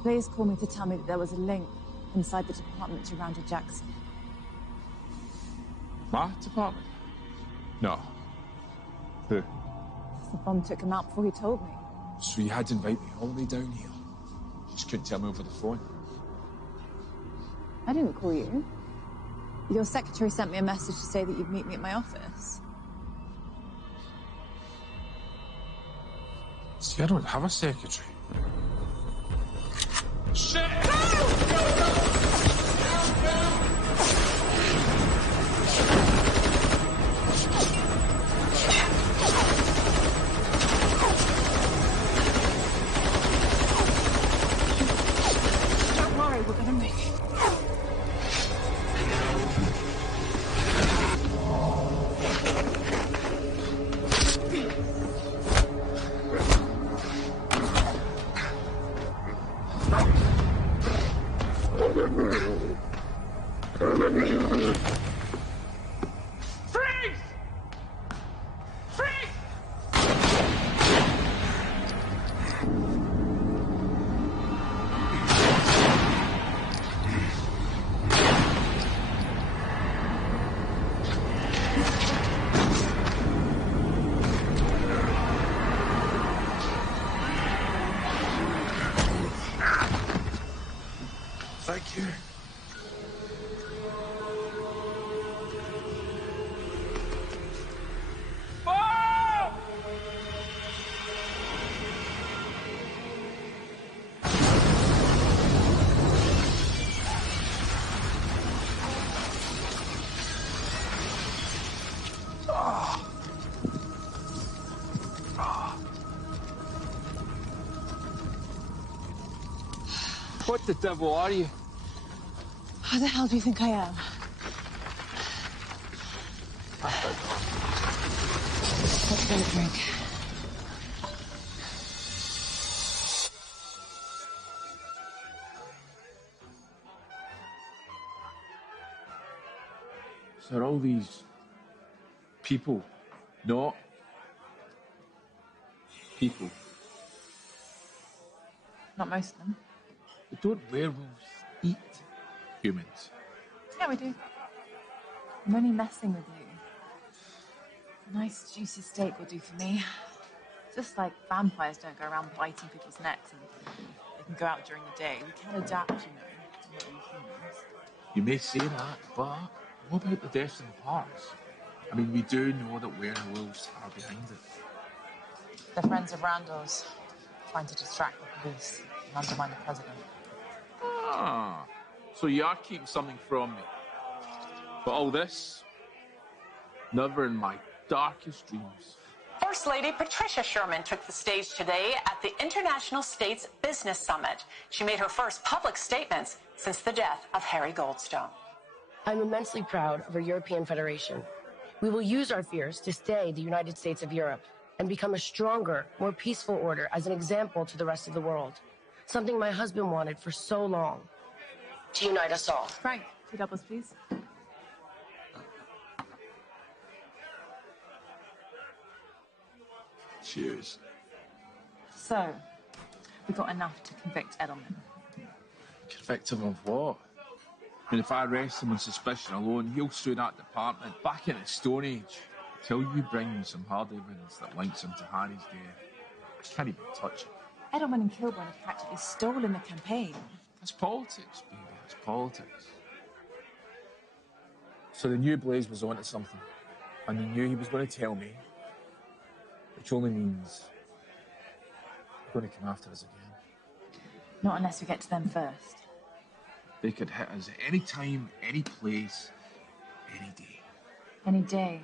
Blaze called me to tell me that there was a link inside the department to Randall Jackson. My department? No. Who? The bomb took him out before he told me. So you had to invite me all the way down here. Just couldn't tell me over the phone. I didn't call you. Your secretary sent me a message to say that you'd meet me at my office. See, I don't have a secretary. Shit! Don't worry, we're gonna make it. Thank you. What the devil are you? Who the hell do you think I am? Let's get a drink. So are all these people not people? Not most of them. But don't werewolves eat humans? Yeah, we do. I'm only messing with you. A nice juicy steak will do for me. Just like vampires don't go around biting people's necks and they can go out during the day. We can adapt, you know, to what we humans. You may say that, but what about the deaths in the parks? I mean, we do know that werewolves are behind it. They're friends of Randall's, trying to distract the police and undermine the president. Ah, so you are keeping something from me. But all this, never in my darkest dreams. First Lady Patricia Sherman took the stage today at the International States Business Summit. She made her first public statements since the death of Harry Goldstone. I'm immensely proud of our European Federation. We will use our fears to stay the United States of Europe and become a stronger, more peaceful order as an example to the rest of the world. Something my husband wanted for so long. To unite us all. Frank, 2 doubles, please. Cheers. So, we got enough to convict Edelman. Convict him of what? I mean, if I arrest him on suspicion alone, he'll sue that department back in the Stone Age. Till you bring me some hard evidence that links him to Harry's death, I can't even touch it. Edelman and Kilburn have practically stolen the campaign. That's politics, baby. It's politics. So they knew Blaze was onto something, and they knew he was going to tell me, which only means they're going to come after us again. Not unless we get to them first. They could hit us at any time, any place, any day. Any day.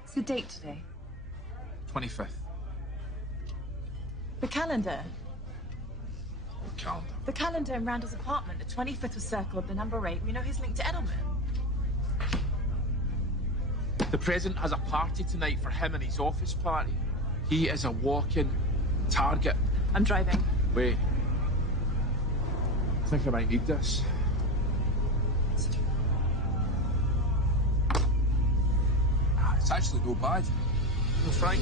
What's the date today? 25th. The calendar. What calendar? The calendar in Randall's apartment. The 25th was circled, the number 8. We know he's linked to Edelman. The president has a party tonight for him and his office party. He is a walking target. I'm driving. Wait. I think I might need this. It's actually no bad. No, Frank.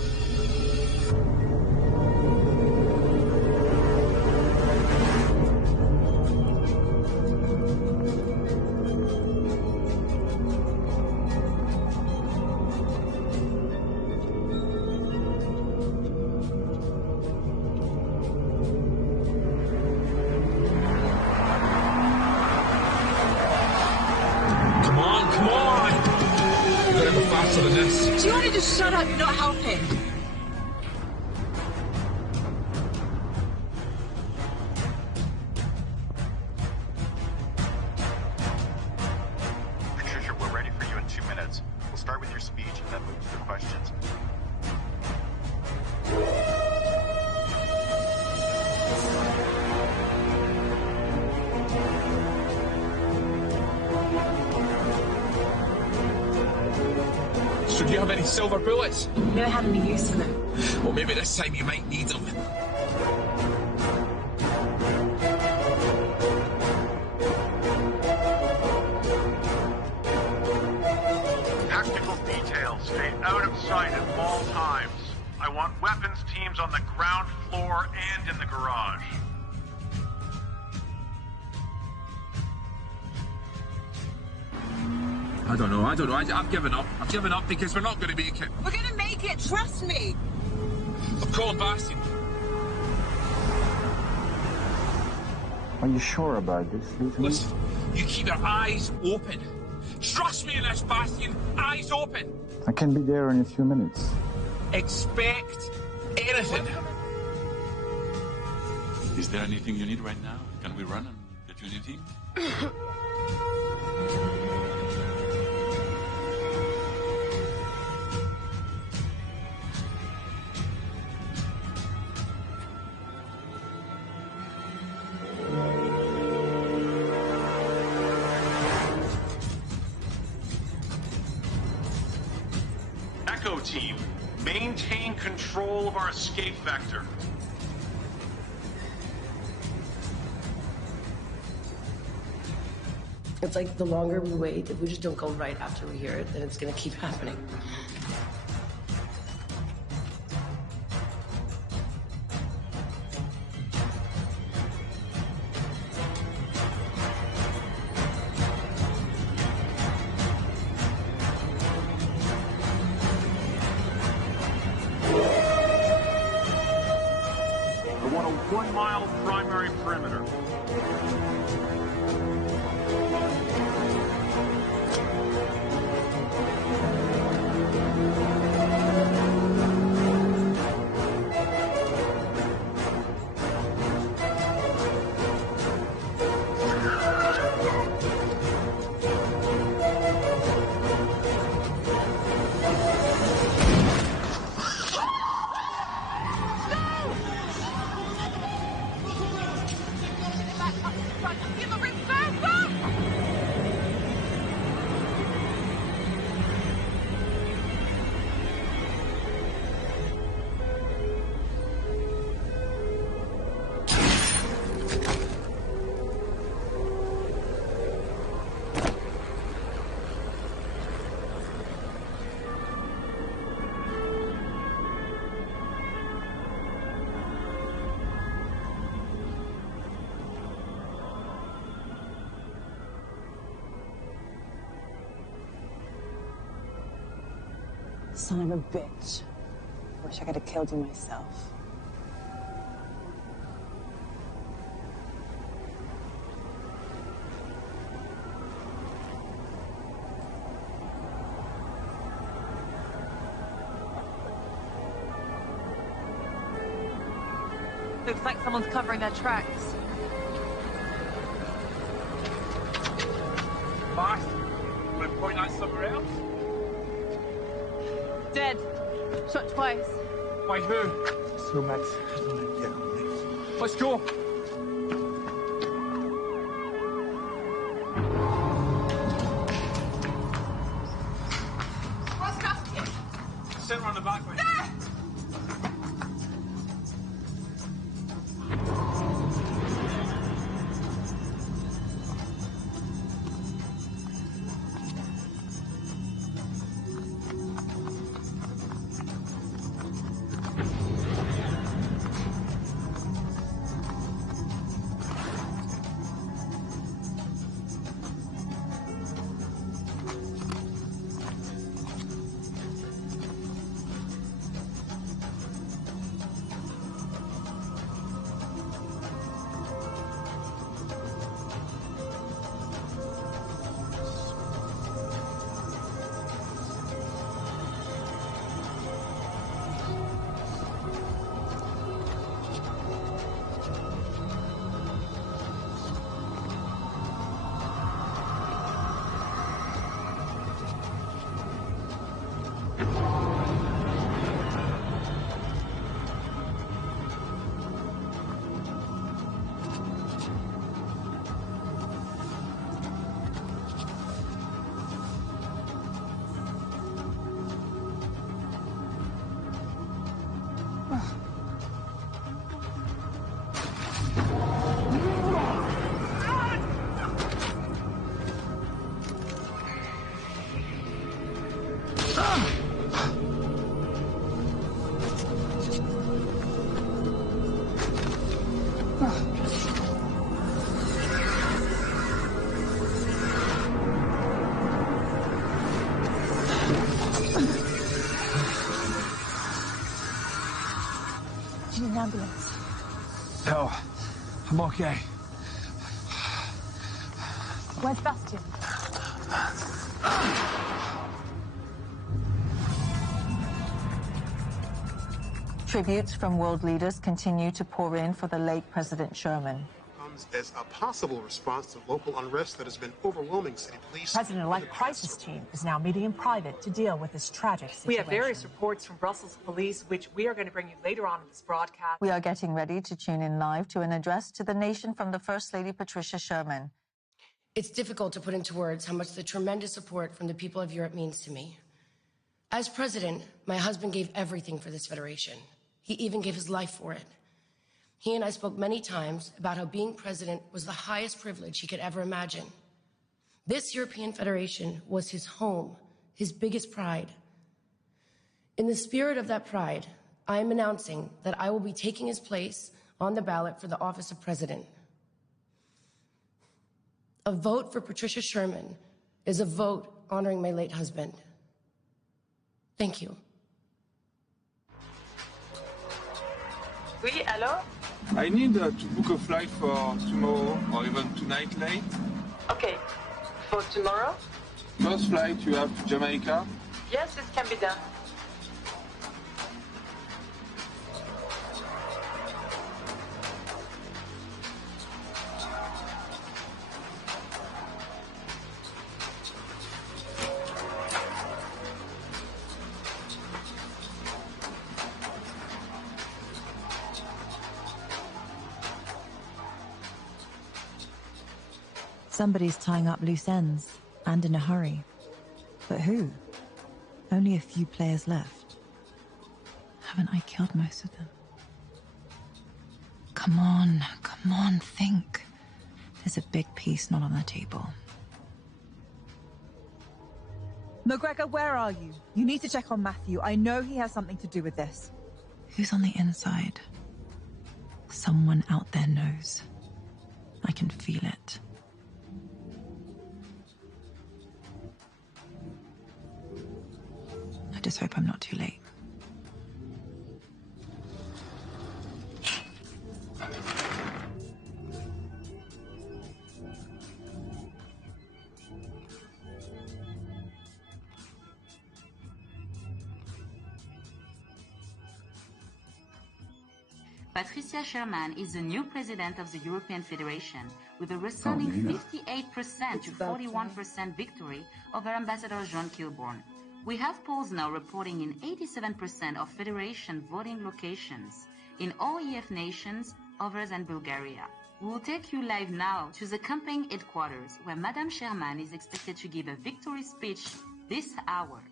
Do you want to just shut up? You're not helping. Patricia, we're ready for you in 2 minutes. We'll start with your speech and then move to the questions. So do you have any silver bullets? Never had any use for them. Well, maybe this time you might need them. Tactical details stay out of sight at all times. I want weapons teams on the ground floor and in the garage. I don't know. I've given up. I've given up because we're not going to make it. We're going to make it. Trust me. I'm calling Bastion. Are you sure about this, Lieutenant? Listen, you keep your eyes open. Trust me in this, Bastion. Eyes open. I can be there in a few minutes. Expect anything. Is there anything you need right now? Can we run and get you anything? Echo team, maintain control of our escape vector. It's like the longer we wait, if we just don't go right after we hear it, then it's gonna keep happening. want a 1-mile primary perimeter. Son of a bitch. Wish I could have killed you myself. Looks like someone's covering their tracks. Fast. Will it point out somewhere else? Dead. Shot twice. By who? So, Matt, yeah, okay. Let's go. What's happening? Send her on the back way. Ambulance. No, I'm okay. Where's Bastian? Tributes from world leaders continue to pour in for the late President Sherman. Comes as a possible response to local unrest that has been overwhelming city police. President-elect crisis team is now meeting in private to deal with this tragic situation. We have various reports from Brussels police, which we are going to bring you later on in this broadcast. We are getting ready to tune in live to an address to the nation from the First Lady Patricia Sherman. It's difficult to put into words how much the tremendous support from the people of Europe means to me. As president, my husband gave everything for this federation. He even gave his life for it. He and I spoke many times about how being president was the highest privilege he could ever imagine. This European Federation was his home, his biggest pride. In the spirit of that pride, I am announcing that I will be taking his place on the ballot for the office of president. A vote for Patricia Sherman is a vote honoring my late husband. Thank you. Oui, allô? I need to book a flight for tomorrow or even tonight late. Okay, for tomorrow? First flight you have to Jamaica. Yes, it can be done. Somebody's tying up loose ends, and in a hurry. But who? Only a few players left. Haven't I killed most of them? Come on, think. There's a big piece not on the table. McGregor, where are you? You need to check on Matthew. I know he has something to do with this. Who's on the inside? Someone out there knows. I can feel it. I just hope I'm not too late. Patricia Sherman is the new president of the European Federation, with a resounding 58% to 41% victory over Ambassador John Kilbourne. We have polls now reporting in 87% of Federation voting locations in all EF nations other than Bulgaria. We will take you live now to the campaign headquarters, where Madame Sherman is expected to give a victory speech this hour.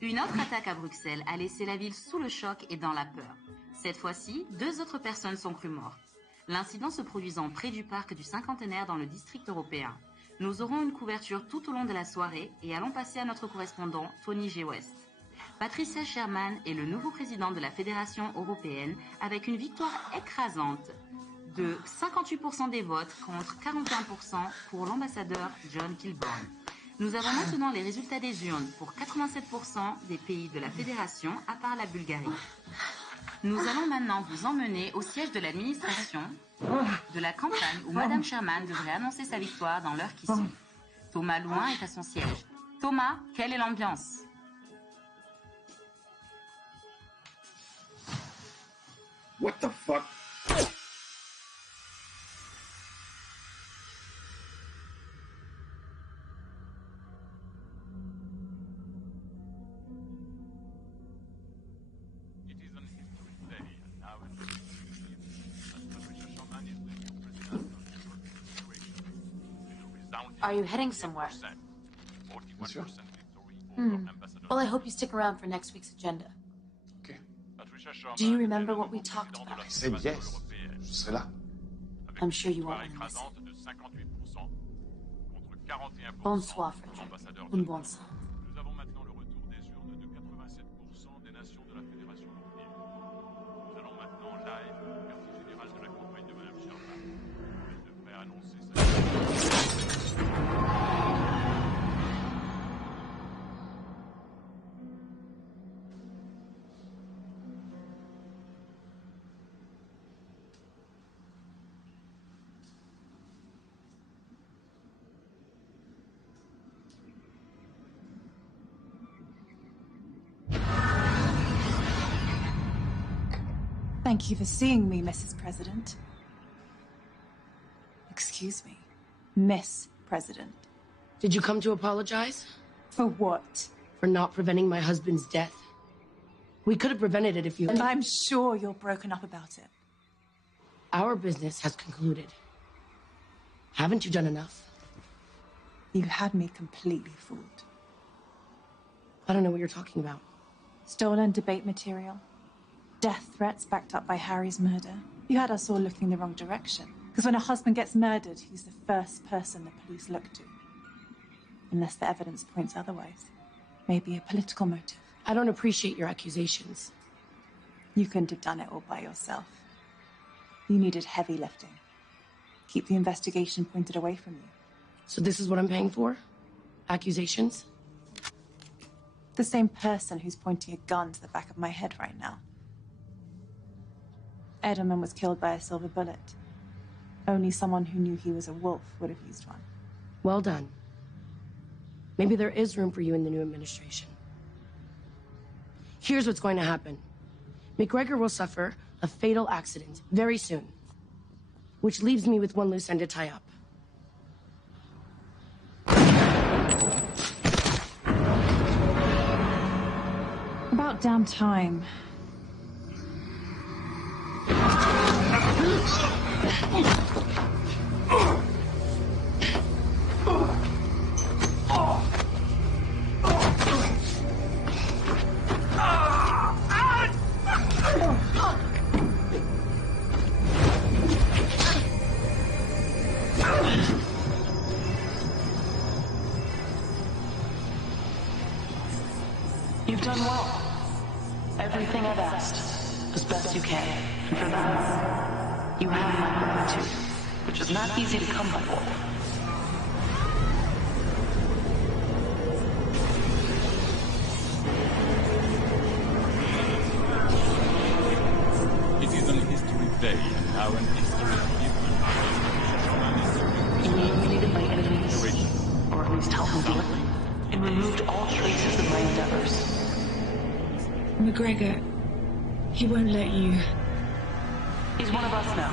Une autre attaque à Bruxelles a laissé la ville sous le choc et dans la peur. Cette fois-ci, 2 autres personnes sont crues mortes. L'incident se produisant près du parc du Cinquantenaire dans le district européen. Nous aurons une couverture tout au long de la soirée et allons passer à notre correspondant Tony G. West. Patricia Sherman est le nouveau président de la Fédération européenne avec une victoire écrasante de 58% des votes contre 41% pour l'ambassadeur John Kilbourne. Nous avons maintenant les résultats des urnes pour 87% des pays de la Fédération à part la Bulgarie. Nous allons maintenant vous emmener au siège de l'administration de la campagne où Madame Sherman devrait annoncer sa victoire dans l'heure qui suit. Thomas Louin est à son siège. Thomas, quelle est l'ambiance? What the fuck? Are you heading somewhere? Sure. Well, I hope you stick around for next week's agenda. Okay. Do you remember what we talked about? I said yes. Je serai là. I'm sure you won't want to miss it. Bonsoir, Frederick. Une bonne sang. Nous avons maintenant le retour des urnes de 87% des nations de la Fédération européenne. Nous allons maintenant live au quartier général de la campagne de Madame Sherman. Elle devrait annoncer sa... Thank you for seeing me, Mrs. President. Excuse me, Miss President. Did you come to apologize? For what? For not preventing my husband's death. We could have prevented it if you... And I'm sure you're broken up about it. Our business has concluded. Haven't you done enough? You had me completely fooled. I don't know what you're talking about. Stolen debate material. Death threats backed up by Harry's murder. You had us all looking the wrong direction. Because when a husband gets murdered, he's the first person the police look to. Unless the evidence points otherwise. Maybe a political motive. I don't appreciate your accusations. You couldn't have done it all by yourself. You needed heavy lifting. Keep the investigation pointed away from you. So this is what I'm paying for? Accusations? The same person who's pointing a gun to the back of my head right now. Edelman was killed by a silver bullet. Only someone who knew he was a wolf would have used one. Well done. Maybe there is room for you in the new administration. Here's what's going to happen. McGregor will suffer a fatal accident very soon, which leaves me with one loose end to tie up. About damn time. You've done well. Everything I've asked, as best you can. And for that, you have my gratitude, which is not easy to come by. It is an history day, and now an history You eliminated my enemies, or at least helped me do it, and removed all traces of my endeavors. McGregor, he won't let you. He's one of us now.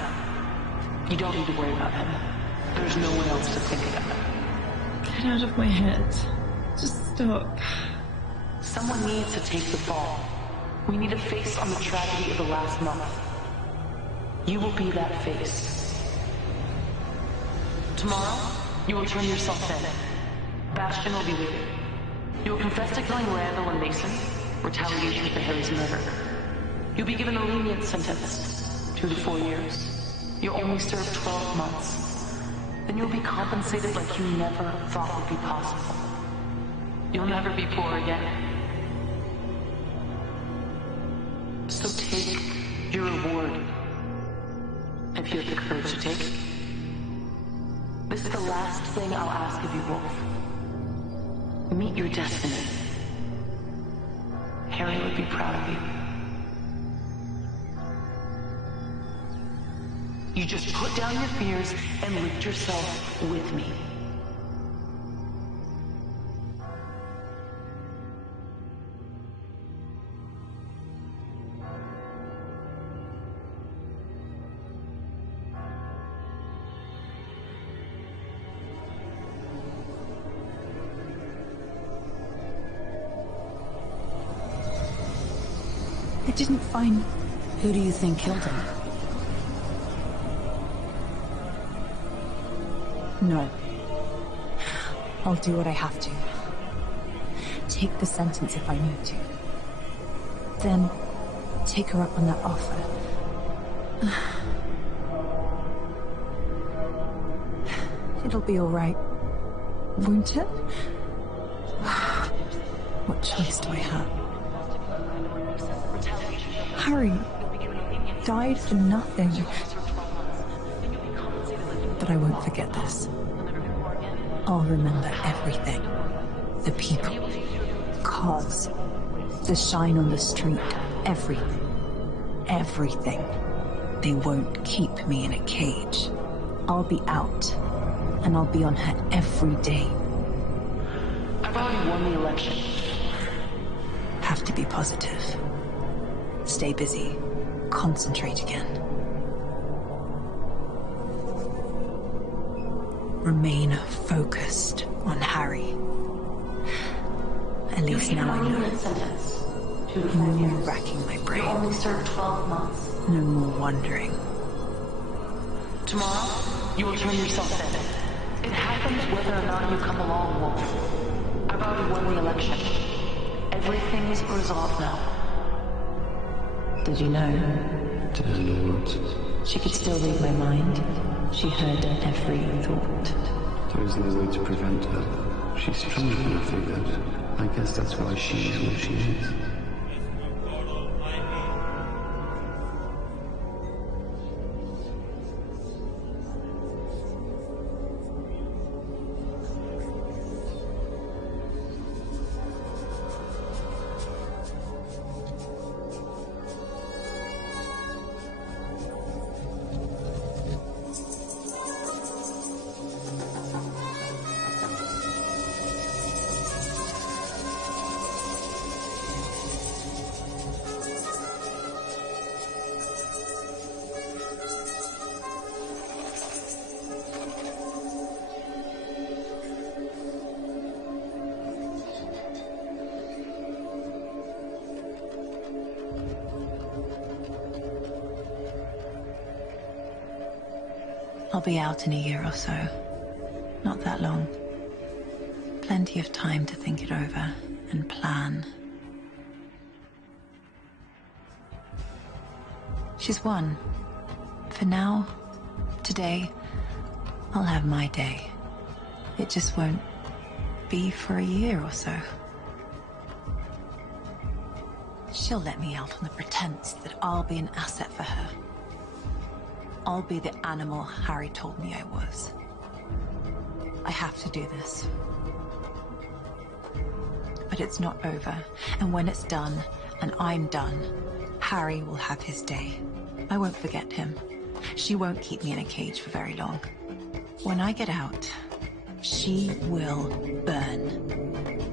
You don't need to worry about him. There's no one else to think about. Get out of my head. Just stop. Someone needs to take the fall. We need a face on the tragedy of the last month. You will be that face. Tomorrow, you will turn yourself in. Bastion will be waiting. You will confess to killing Randall and Mason, retaliation for Harry's murder. You'll be given a lenient sentence, 2 to 4 years. You'll only serve 12 months. Then you'll be compensated like you never thought would be possible. You'll never be poor again. So take your reward, if you have the courage to take it. This is the last thing I'll ask of you, Wolf. Meet your destiny. Harry would be proud of you. You just put down your fears and lift yourself with me. I didn't find... Who do you think killed him? No. I'll do what I have to. Take the sentence if I need to. Then, take her up on that offer. It'll be all right. Won't it? What choice do I have? Harry died for nothing. But I won't forget this. I'll remember everything. The people, cars, the shine on the street, everything. Everything. They won't keep me in a cage. I'll be out, and I'll be on her every day. I've already won the election. Have to be positive. Stay busy. Concentrate again. Remain focused on Harry. At least now I know. No more racking my brain. You only served 12 months. No more wondering. Tomorrow, you will turn yourself in. It happens whether or not you come along, Wolf. I've already won the election. Everything's resolved now. Did you know? Did I know what? She could still read my mind. She heard every thought. There is no way to prevent her. She's stronger than I figured. I guess that's why she is what she is. I'll be out in a year or so. Not that long. Plenty of time to think it over and plan. She's won. For now, today, I'll have my day. It just won't be for a year or so. She'll let me out on the pretense that I'll be an asset for her. I'll be the animal Harry told me I was. I have to do this. But it's not over, and when it's done, and I'm done, Harry will have his day. I won't forget him. She won't keep me in a cage for very long. When I get out, she will burn.